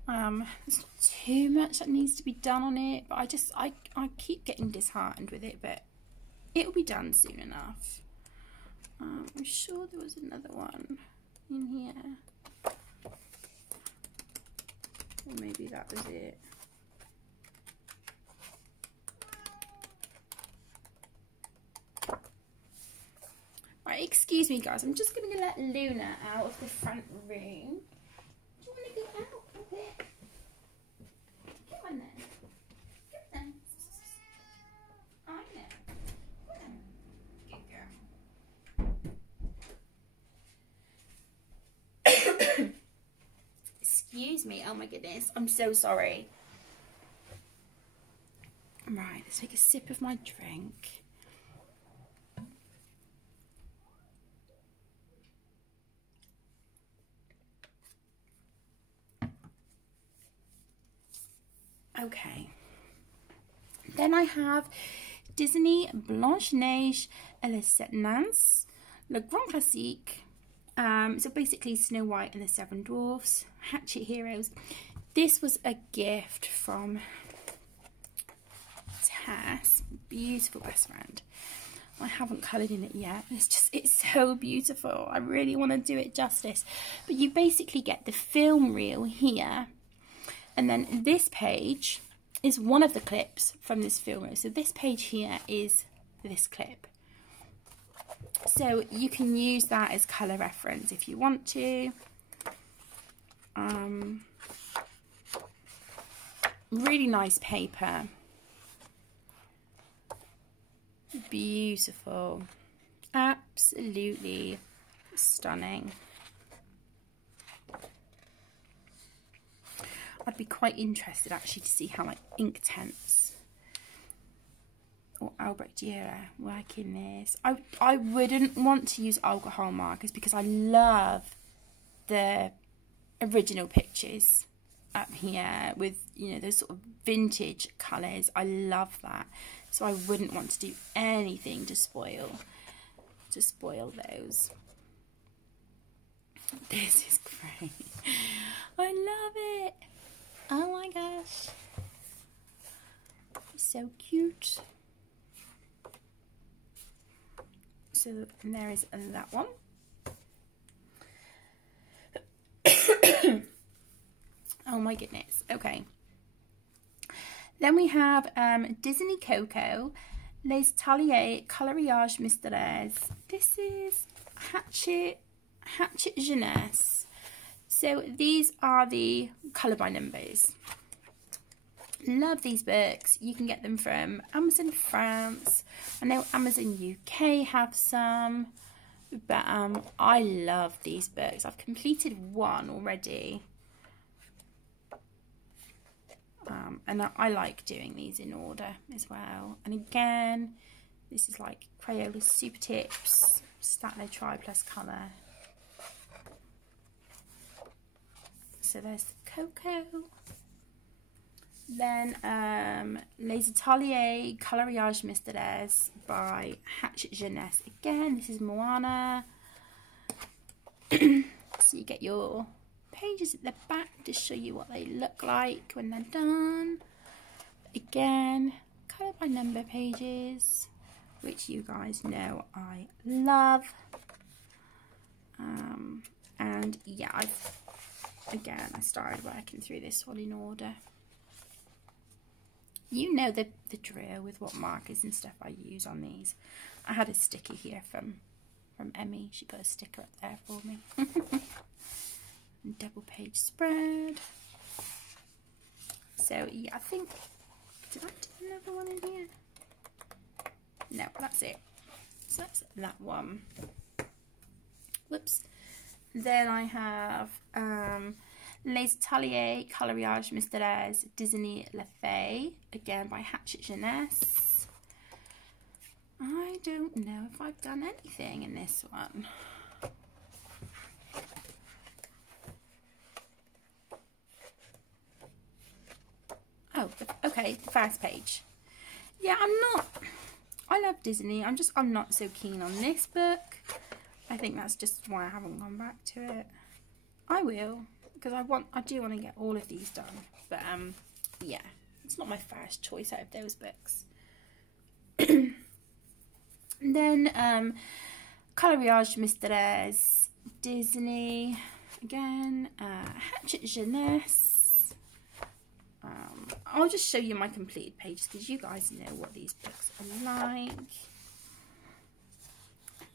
There's not too much that needs to be done on it, but I keep getting disheartened with it, but it'll be done soon enough. I'm sure there was another one in here, or maybe that was it. Right, excuse me guys, I'm just going to let Luna out of the front room. Do you want to go out a bit? Come on then. Come on. I know. Come on. Good girl. Excuse me, oh my goodness, I'm so sorry. Right, let's take a sip of my drink. Okay, then I have Disney Blushnage et les Sept Nains, Le Grand Classique. So basically Snow White and the Seven Dwarfs, Hatchet Heroes. This was a gift from Tess, beautiful best friend. I haven't coloured in it yet. It's so beautiful. I really want to do it justice. But you basically get the film reel here. And then this page is one of the clips from this film reel. So this page here is this clip. So you can use that as colour reference if you want to. Really nice paper. Beautiful. Absolutely stunning. I'd be quite interested actually to see how like Inktense or Albrecht Dürer work in this. I wouldn't want to use alcohol markers because I love the original pictures up here with, you know, those sort of vintage colours. I love that. So I wouldn't want to do anything to spoil those. This is great. I love it. Oh my gosh. So cute. So there is that one. Oh my goodness. Okay. Then we have Disney Coco, Les Ateliers Coloriage Mystères. This is Hatchet Jeunesse. So these are the colour by numbers. Love these books. You can get them from Amazon France. I know Amazon UK have some, but I love these books. I've completed one already. And I like doing these in order as well. And again, this is like Crayola Super Tips, Statler Tri Plus Colour. So there's the Coco. Then Les Ateliers Coloriage Mystères by Hatchet Jeunesse. Again, this is Moana. So you get your pages at the back to show you what they look like when they're done. Again, colour by number pages, which you guys know I love. And yeah, I started working through this one in order. You know the drill with what markers and stuff I use on these. I had a sticker here from Emmy. She put a sticker up there for me. Double page spread. So yeah, I think, did I do another one in here? No, that's it. So that's that one. Whoops. Then I have Les Ateliers Coloriage Mystères Disney La Fée, again by Hachette Jeunesse. I don't know if I've done anything in this one. Oh, okay, the first page. Yeah, I love Disney. I'm not so keen on this book. I think that's just why I haven't gone back to it. I will, because I do want to get all of these done. But yeah, it's not my first choice out of those books. Then Coloriage Mystères Disney again, Hachette Jeunesse. I'll just show you my completed pages because you guys know what these books are like.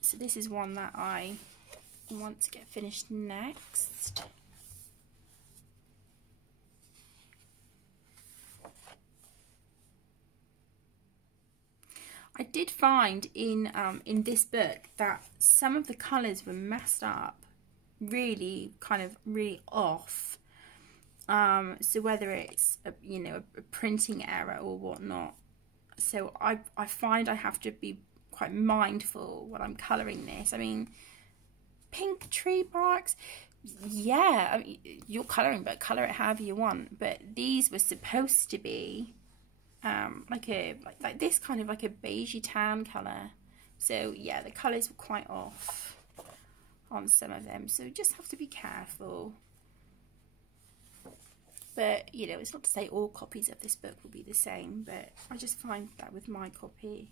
So this is one that I want to get finished next. I did find in this book that some of the colours were messed up, really off. So whether it's a printing error or whatnot, so I find I have to be quite mindful when I'm colouring this. I mean, pink tree barks, yeah, I mean, you're colouring, but colour it however you want. But these were supposed to be like this kind of like a beigey tan colour. So yeah, the colours were quite off on some of them. So just have to be careful. But, you know, it's not to say all copies of this book will be the same, but I just find that with my copy.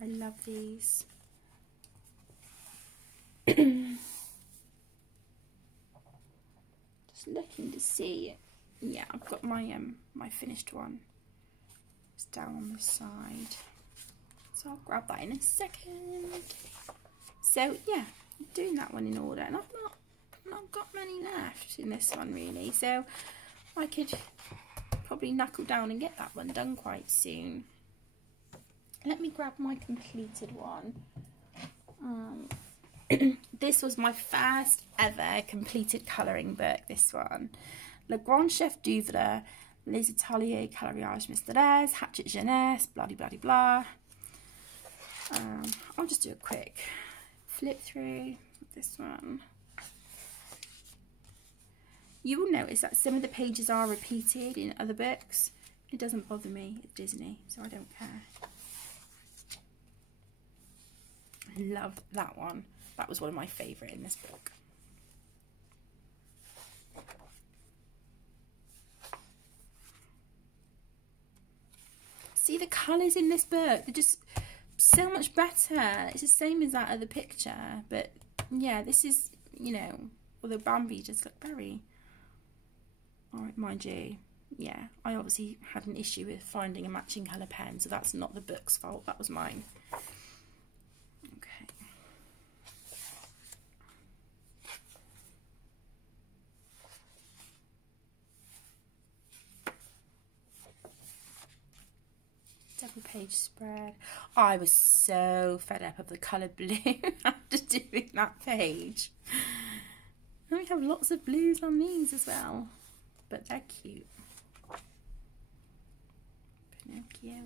I love these. Just looking to see. Yeah, I've got my my finished one. It's down on the side. So I'll grab that in a second. So yeah, I'm doing that one in order, and I've not got many left in this one really, so I could probably knuckle down and get that one done quite soon. Let me grab my completed one. This was my first ever completed colouring book, this one. Le Grand Chef d'Oeuvre, Les Ateliers Coloriage Mystères, Hachette Jeunesse, blah blah blah blah. I'll just do a quick flip through this one. You will notice that some of the pages are repeated in other books. It doesn't bother me, it's Disney, so I don't care. I love that one. That was one of my favourite in this book. See the colours in this book, they're just so much better. It's the same as that other picture, but yeah, this is, you know, although Bambi just look very... Alright, mind you, yeah, I obviously had an issue with finding a matching colour pen, so that's not the book's fault, that was mine. Okay. Double page spread. I was so fed up of the colour blue after doing that page. And we have lots of blues on these as well. But they're cute. Pinocchio.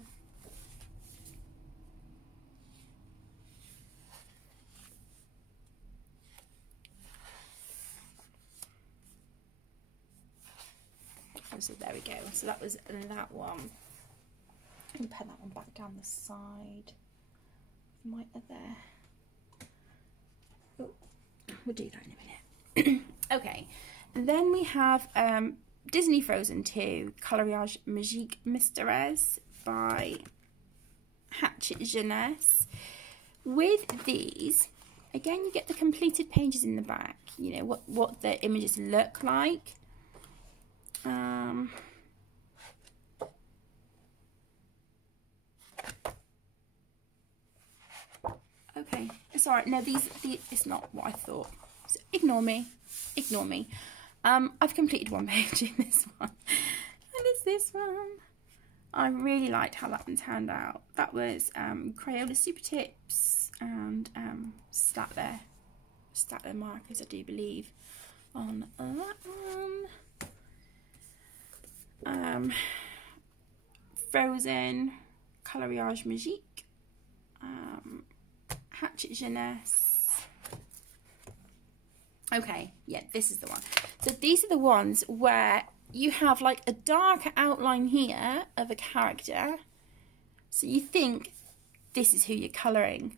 So there we go. So that was that one. Let me put that one back down the side. My other. Oh, we'll do that in a minute. Okay. And then we have Disney Frozen 2, Coloriage Mythic Graphic by Hachette Jeunesse. With these, again, you get the completed pages in the back. You know, what the images look like. Okay, it's alright. No, these, it's not what I thought. So ignore me. Ignore me. I've completed one page in this one. And it's this one. I really liked how that one turned out. That was Crayola Super Tips and Statler markers, I do believe, on that one. Frozen, Coloriage Magique, Hatchet Jeunesse. Okay, yeah, this is the one. So these are the ones where you have like a darker outline here of a character. So you think this is who you're colouring.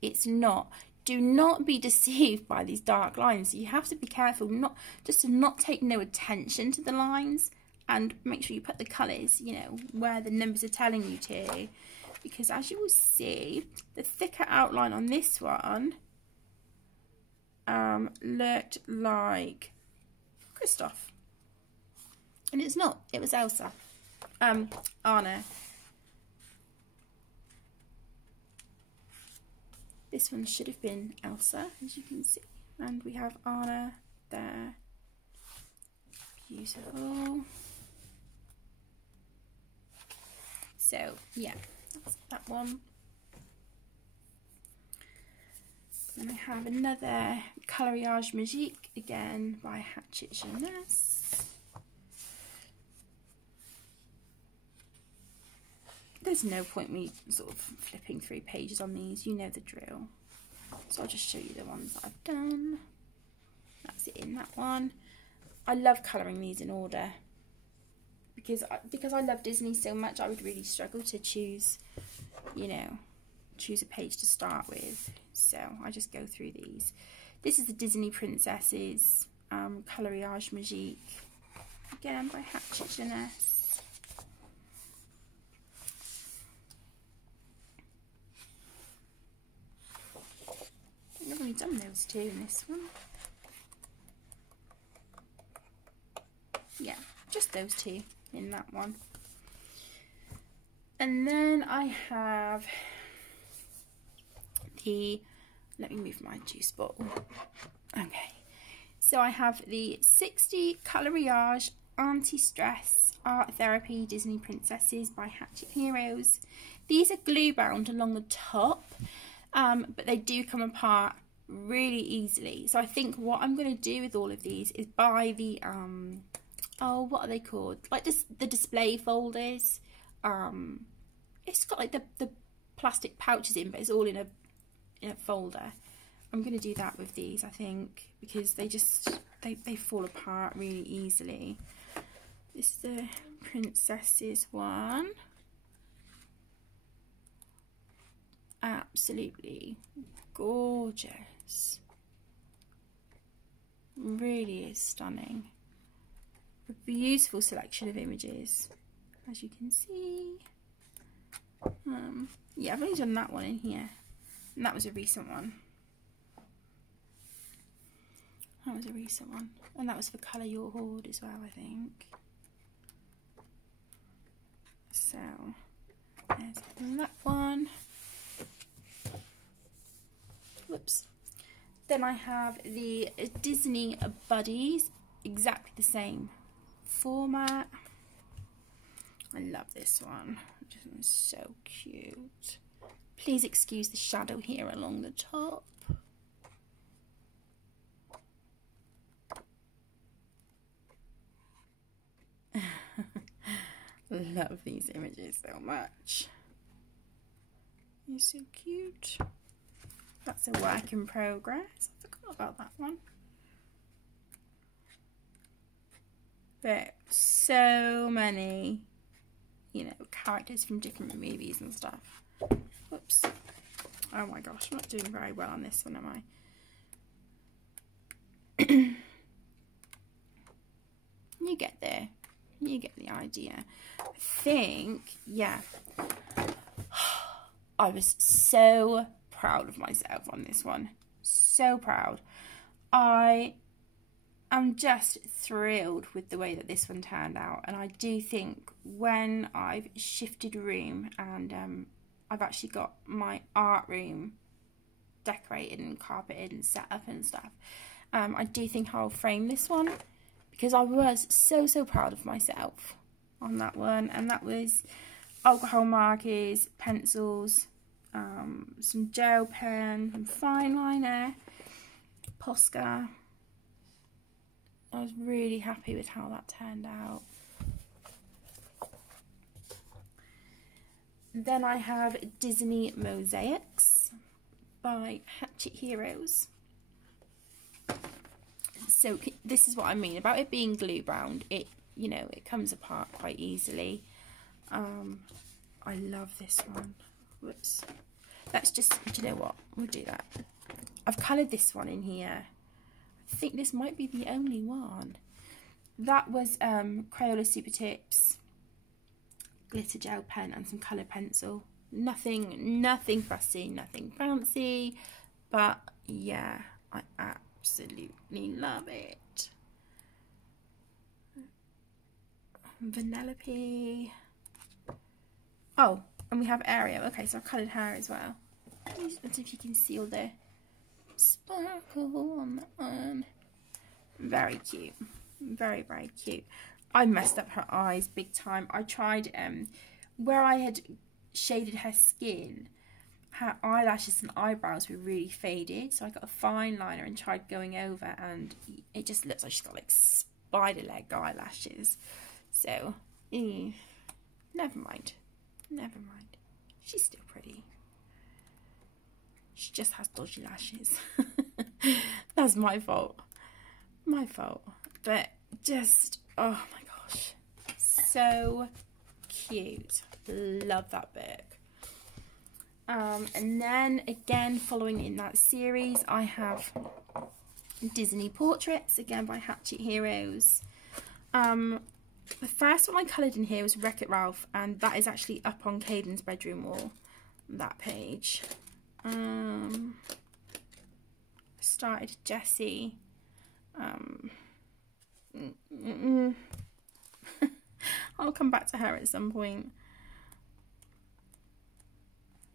It's not. Do not be deceived by these dark lines. You have to be careful to not take no attention to the lines, and make sure you put the colours, you know, where the numbers are telling you to. Because as you will see, the thicker outline on this one looked like Kristoff. And it's not, it was Elsa. Anna. This one should have been Elsa, as you can see. And we have Anna there. Beautiful. So, yeah, that's that one. Then I have another Coloriage Magique, again by Hatchet Jeunesse. There's no point me sort of flipping through pages on these, you know the drill. So I'll just show you the ones that I've done. That's it in that one. I love colouring these in order. Because I love Disney so much, I would really struggle to choose, you know, choose a page to start with. So I just go through these. This is the Disney Princesses, Coloriage Magique, again by Hatchet Jeunesse. I've only done those two in this one. Yeah, just those two in that one. And then I have the, let me move my juice bottle. Okay, so I have the 60 Coloriage Anti-Stress Art Therapy Disney Princesses by Hatchet Heroes. These are glue bound along the top, but they do come apart really easily. So I think what I'm going to do with all of these is buy the oh, what are they called, like the display folders. It's got like the plastic pouches in, but it's all in a folder. I'm going to do that with these, I think, because they just they fall apart really easily. This is the Princesses one. Absolutely gorgeous. Really is stunning. A beautiful selection of images, as you can see. Yeah, I've only done that one in here, and that was a recent one. That was a recent one, and that was for Colour Your Hoard as well, I think. So there's that one. Whoops. Then I have the Disney Buddies, exactly the same format. I love this one. It's so cute. Please excuse the shadow here along the top. Love these images so much. You're so cute. That's a work in progress. I forgot about that one. But so many, you know, characters from different movies and stuff. Whoops. Oh my gosh, I'm not doing very well on this one, am I? You get there. You get the idea. I think, yeah. I was so proud of myself on this one. So proud. I am just thrilled with the way that this one turned out. And I do think when I've shifted room and I've actually got my art room decorated and carpeted and set up and stuff, I do think I'll frame this one, because I was so proud of myself. on that one, and that was alcohol markers, pencils, some gel pen, some fine liner, Posca. I was really happy with how that turned out. Then I have Disney Mosaics by Hatchet Heroes. So this is what I mean about it being glue bound. It, you know, it comes apart quite easily. I love this one. Whoops. Let's just, do you know what? We'll do that. I've coloured this one in here. I think this might be the only one. That was Crayola Super Tips, glitter gel pen, and some colour pencil. Nothing fussy, nothing fancy, but yeah, I absolutely love it. Vanellope. Oh, and we have Ariel. Okay, so I've coloured her as well. Let's see if you can see all the sparkle on that one. Very cute. Very, very cute. I messed up her eyes big time. I tried, where I had shaded her skin, her eyelashes and eyebrows were really faded. So I got a fine liner and tried going over, and it just looks like she's got like spider leg eyelashes. So, never mind. Never mind. She's still pretty. She just has dodgy lashes. That's my fault. My fault. But just, oh my gosh. So cute. Love that book. And then again, following in that series, I have Disney Portraits, again by Hatchet Heroes. The first one I coloured in here was Wreck-It Ralph, and that is actually up on Caden's bedroom wall, that page. Started Jessie. I'll come back to her at some point.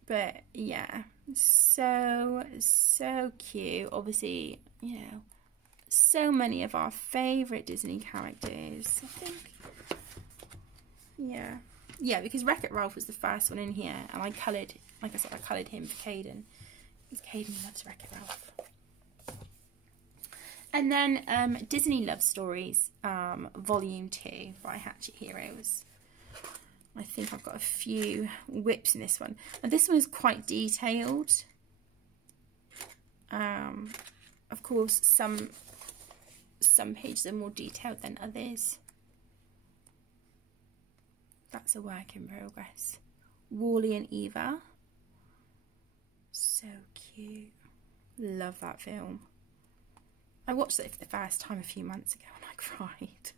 But yeah, so cute. Obviously, you know, so many of our favourite Disney characters, I think. Yeah, because Wreck-It Ralph was the first one in here, and I coloured, like I said, I coloured him for Caden, because Caden loves Wreck-It Ralph. And then Disney Love Stories, Volume 2 by Hatchet Heroes. I think I've got a few whips in this one. And this one is quite detailed. Of course, some pages are more detailed than others. That's a work in progress. Wally and Eva. So cute. Love that film. I watched it for the first time a few months ago and I cried.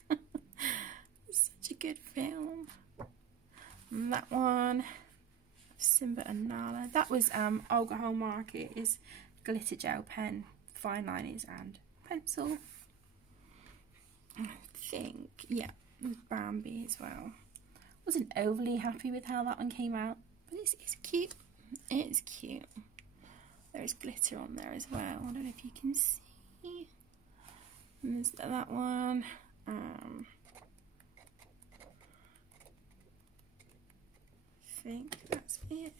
It's such a good film. And that one, Simba and Nala. That was alcohol markers, glitter gel pen, fine liners and pencil. I think, yeah, it was Bambi as well. Wasn't overly happy with how that one came out, but it's cute. It's cute. There's glitter on there as well. I don't know if you can see. And there's that one. I think that's it.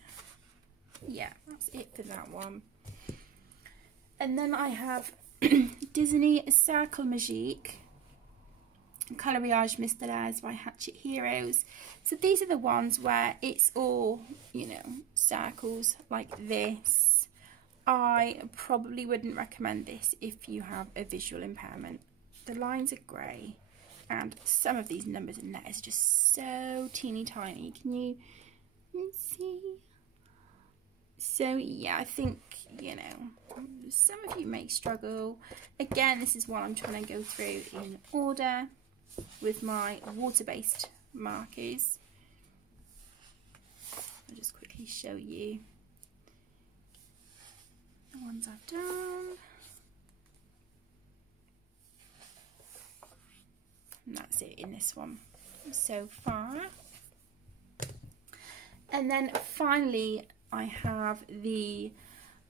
Yeah, that's it for that one. And then I have Disney Cercle Magique, Coloriage Mystères by Hatchet Heroes. So these are the ones where it's all, you know, circles like this. I probably wouldn't recommend this if you have a visual impairment. The lines are grey, and some of these numbers and letters are just so teeny tiny. Can you see? So yeah, I think, you know, some of you may struggle. Again, this is what I'm trying to go through in order with my water-based markers. I'll just quickly show you the ones I've done. And that's it in this one so far. And then finally I have the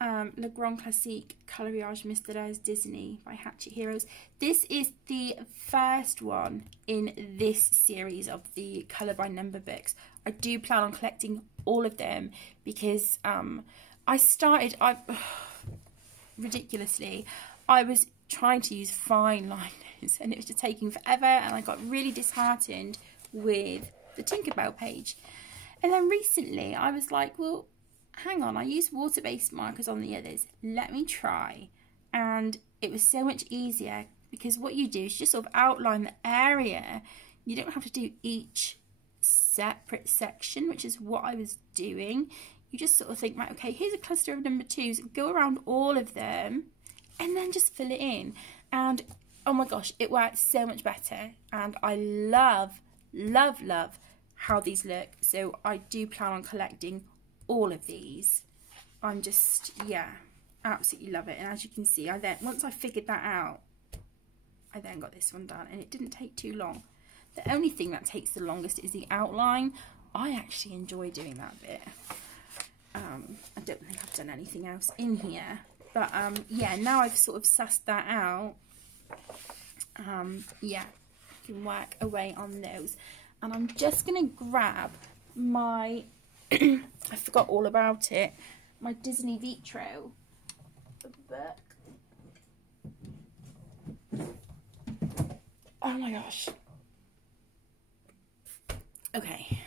Le Grand Classique Coloriage Mystérieuse Disney by Hatchet Heroes. This is the first one in this series of the colour by number books. I do plan on collecting all of them because ridiculously, I was trying to use fine liners and it was just taking forever, and I got really disheartened with the Tinkerbell page. And then recently I was like, well, hang on, I used water-based markers on the others, let me try. And it was so much easier because what you do is just sort of outline the area. You don't have to do each separate section, which is what I was doing. You just sort of think, right, okay, here's a cluster of number 2s, go around all of them and then just fill it in. And oh my gosh, it worked so much better, and I love how these look. So I do plan on collecting all of these. I'm just, yeah, absolutely love it. And as you can see, once I figured that out, I then got this one done, and it didn't take too long. The only thing that takes the longest is the outline. I actually enjoy doing that bit. I don't think I've done anything else in here, but yeah, now I've sort of sussed that out, yeah, I can work away on those. And I'm just going to grab my, I forgot all about it, my Disney Vitro book. Oh my gosh. Okay,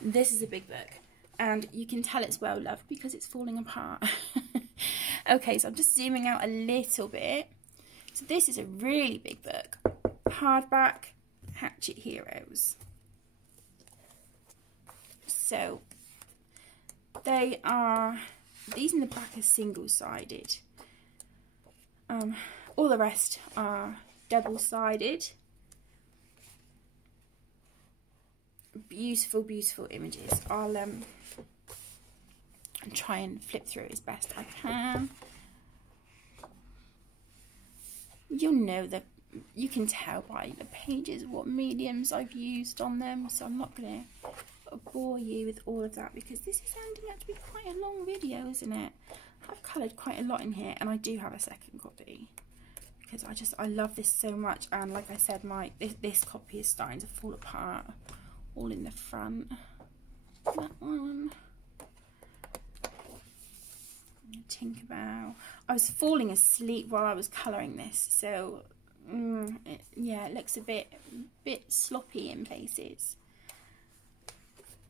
this is a big book, and you can tell it's well loved because it's falling apart. Okay, so I'm just zooming out a little bit. So this is a really big book, hardback, Hatchet Heroes. So they are, these in the back are single-sided. All the rest are double-sided. Beautiful, beautiful images. I'll try and flip through it as best I can. You'll know that you can tell by the pages what mediums I've used on them, so I'm not going to bore you with all of that because this is ending up to be quite a long video, isn't it? I've coloured quite a lot in here, and I do have a second copy because I love this so much. And like I said, this copy is starting to fall apart. All in the front. That one. Tinkerbell. I was falling asleep while I was colouring this, so yeah, it looks a bit sloppy in places.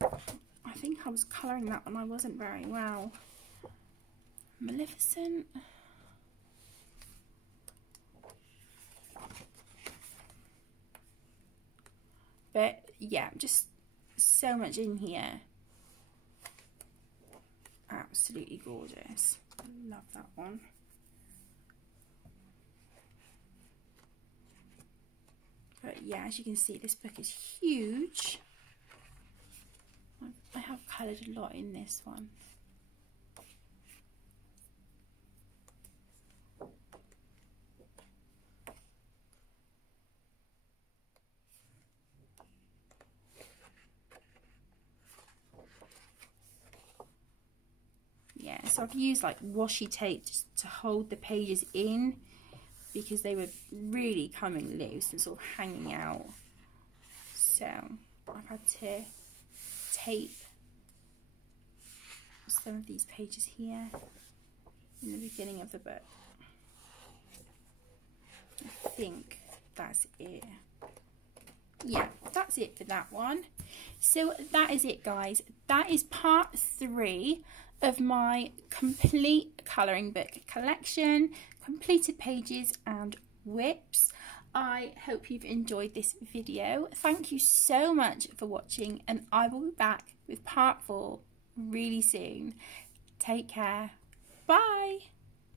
I think I was colouring that when I wasn't very well. Maleficent. But yeah, just so much in here. Absolutely gorgeous. Love that one. But yeah, as you can see, this book is huge. I have coloured a lot in this one. Yeah, so I've used like washi tape just to hold the pages in because they were really coming loose and sort of hanging out. So I've had to tape some of these pages here in the beginning of the book. I think that's it. Yeah, that's it for that one. So that is it, guys. That is part 3 of my complete colouring book collection, completed pages and whips. I hope you've enjoyed this video. Thank you so much for watching, and I will be back with part 4 really soon. Take care. Bye.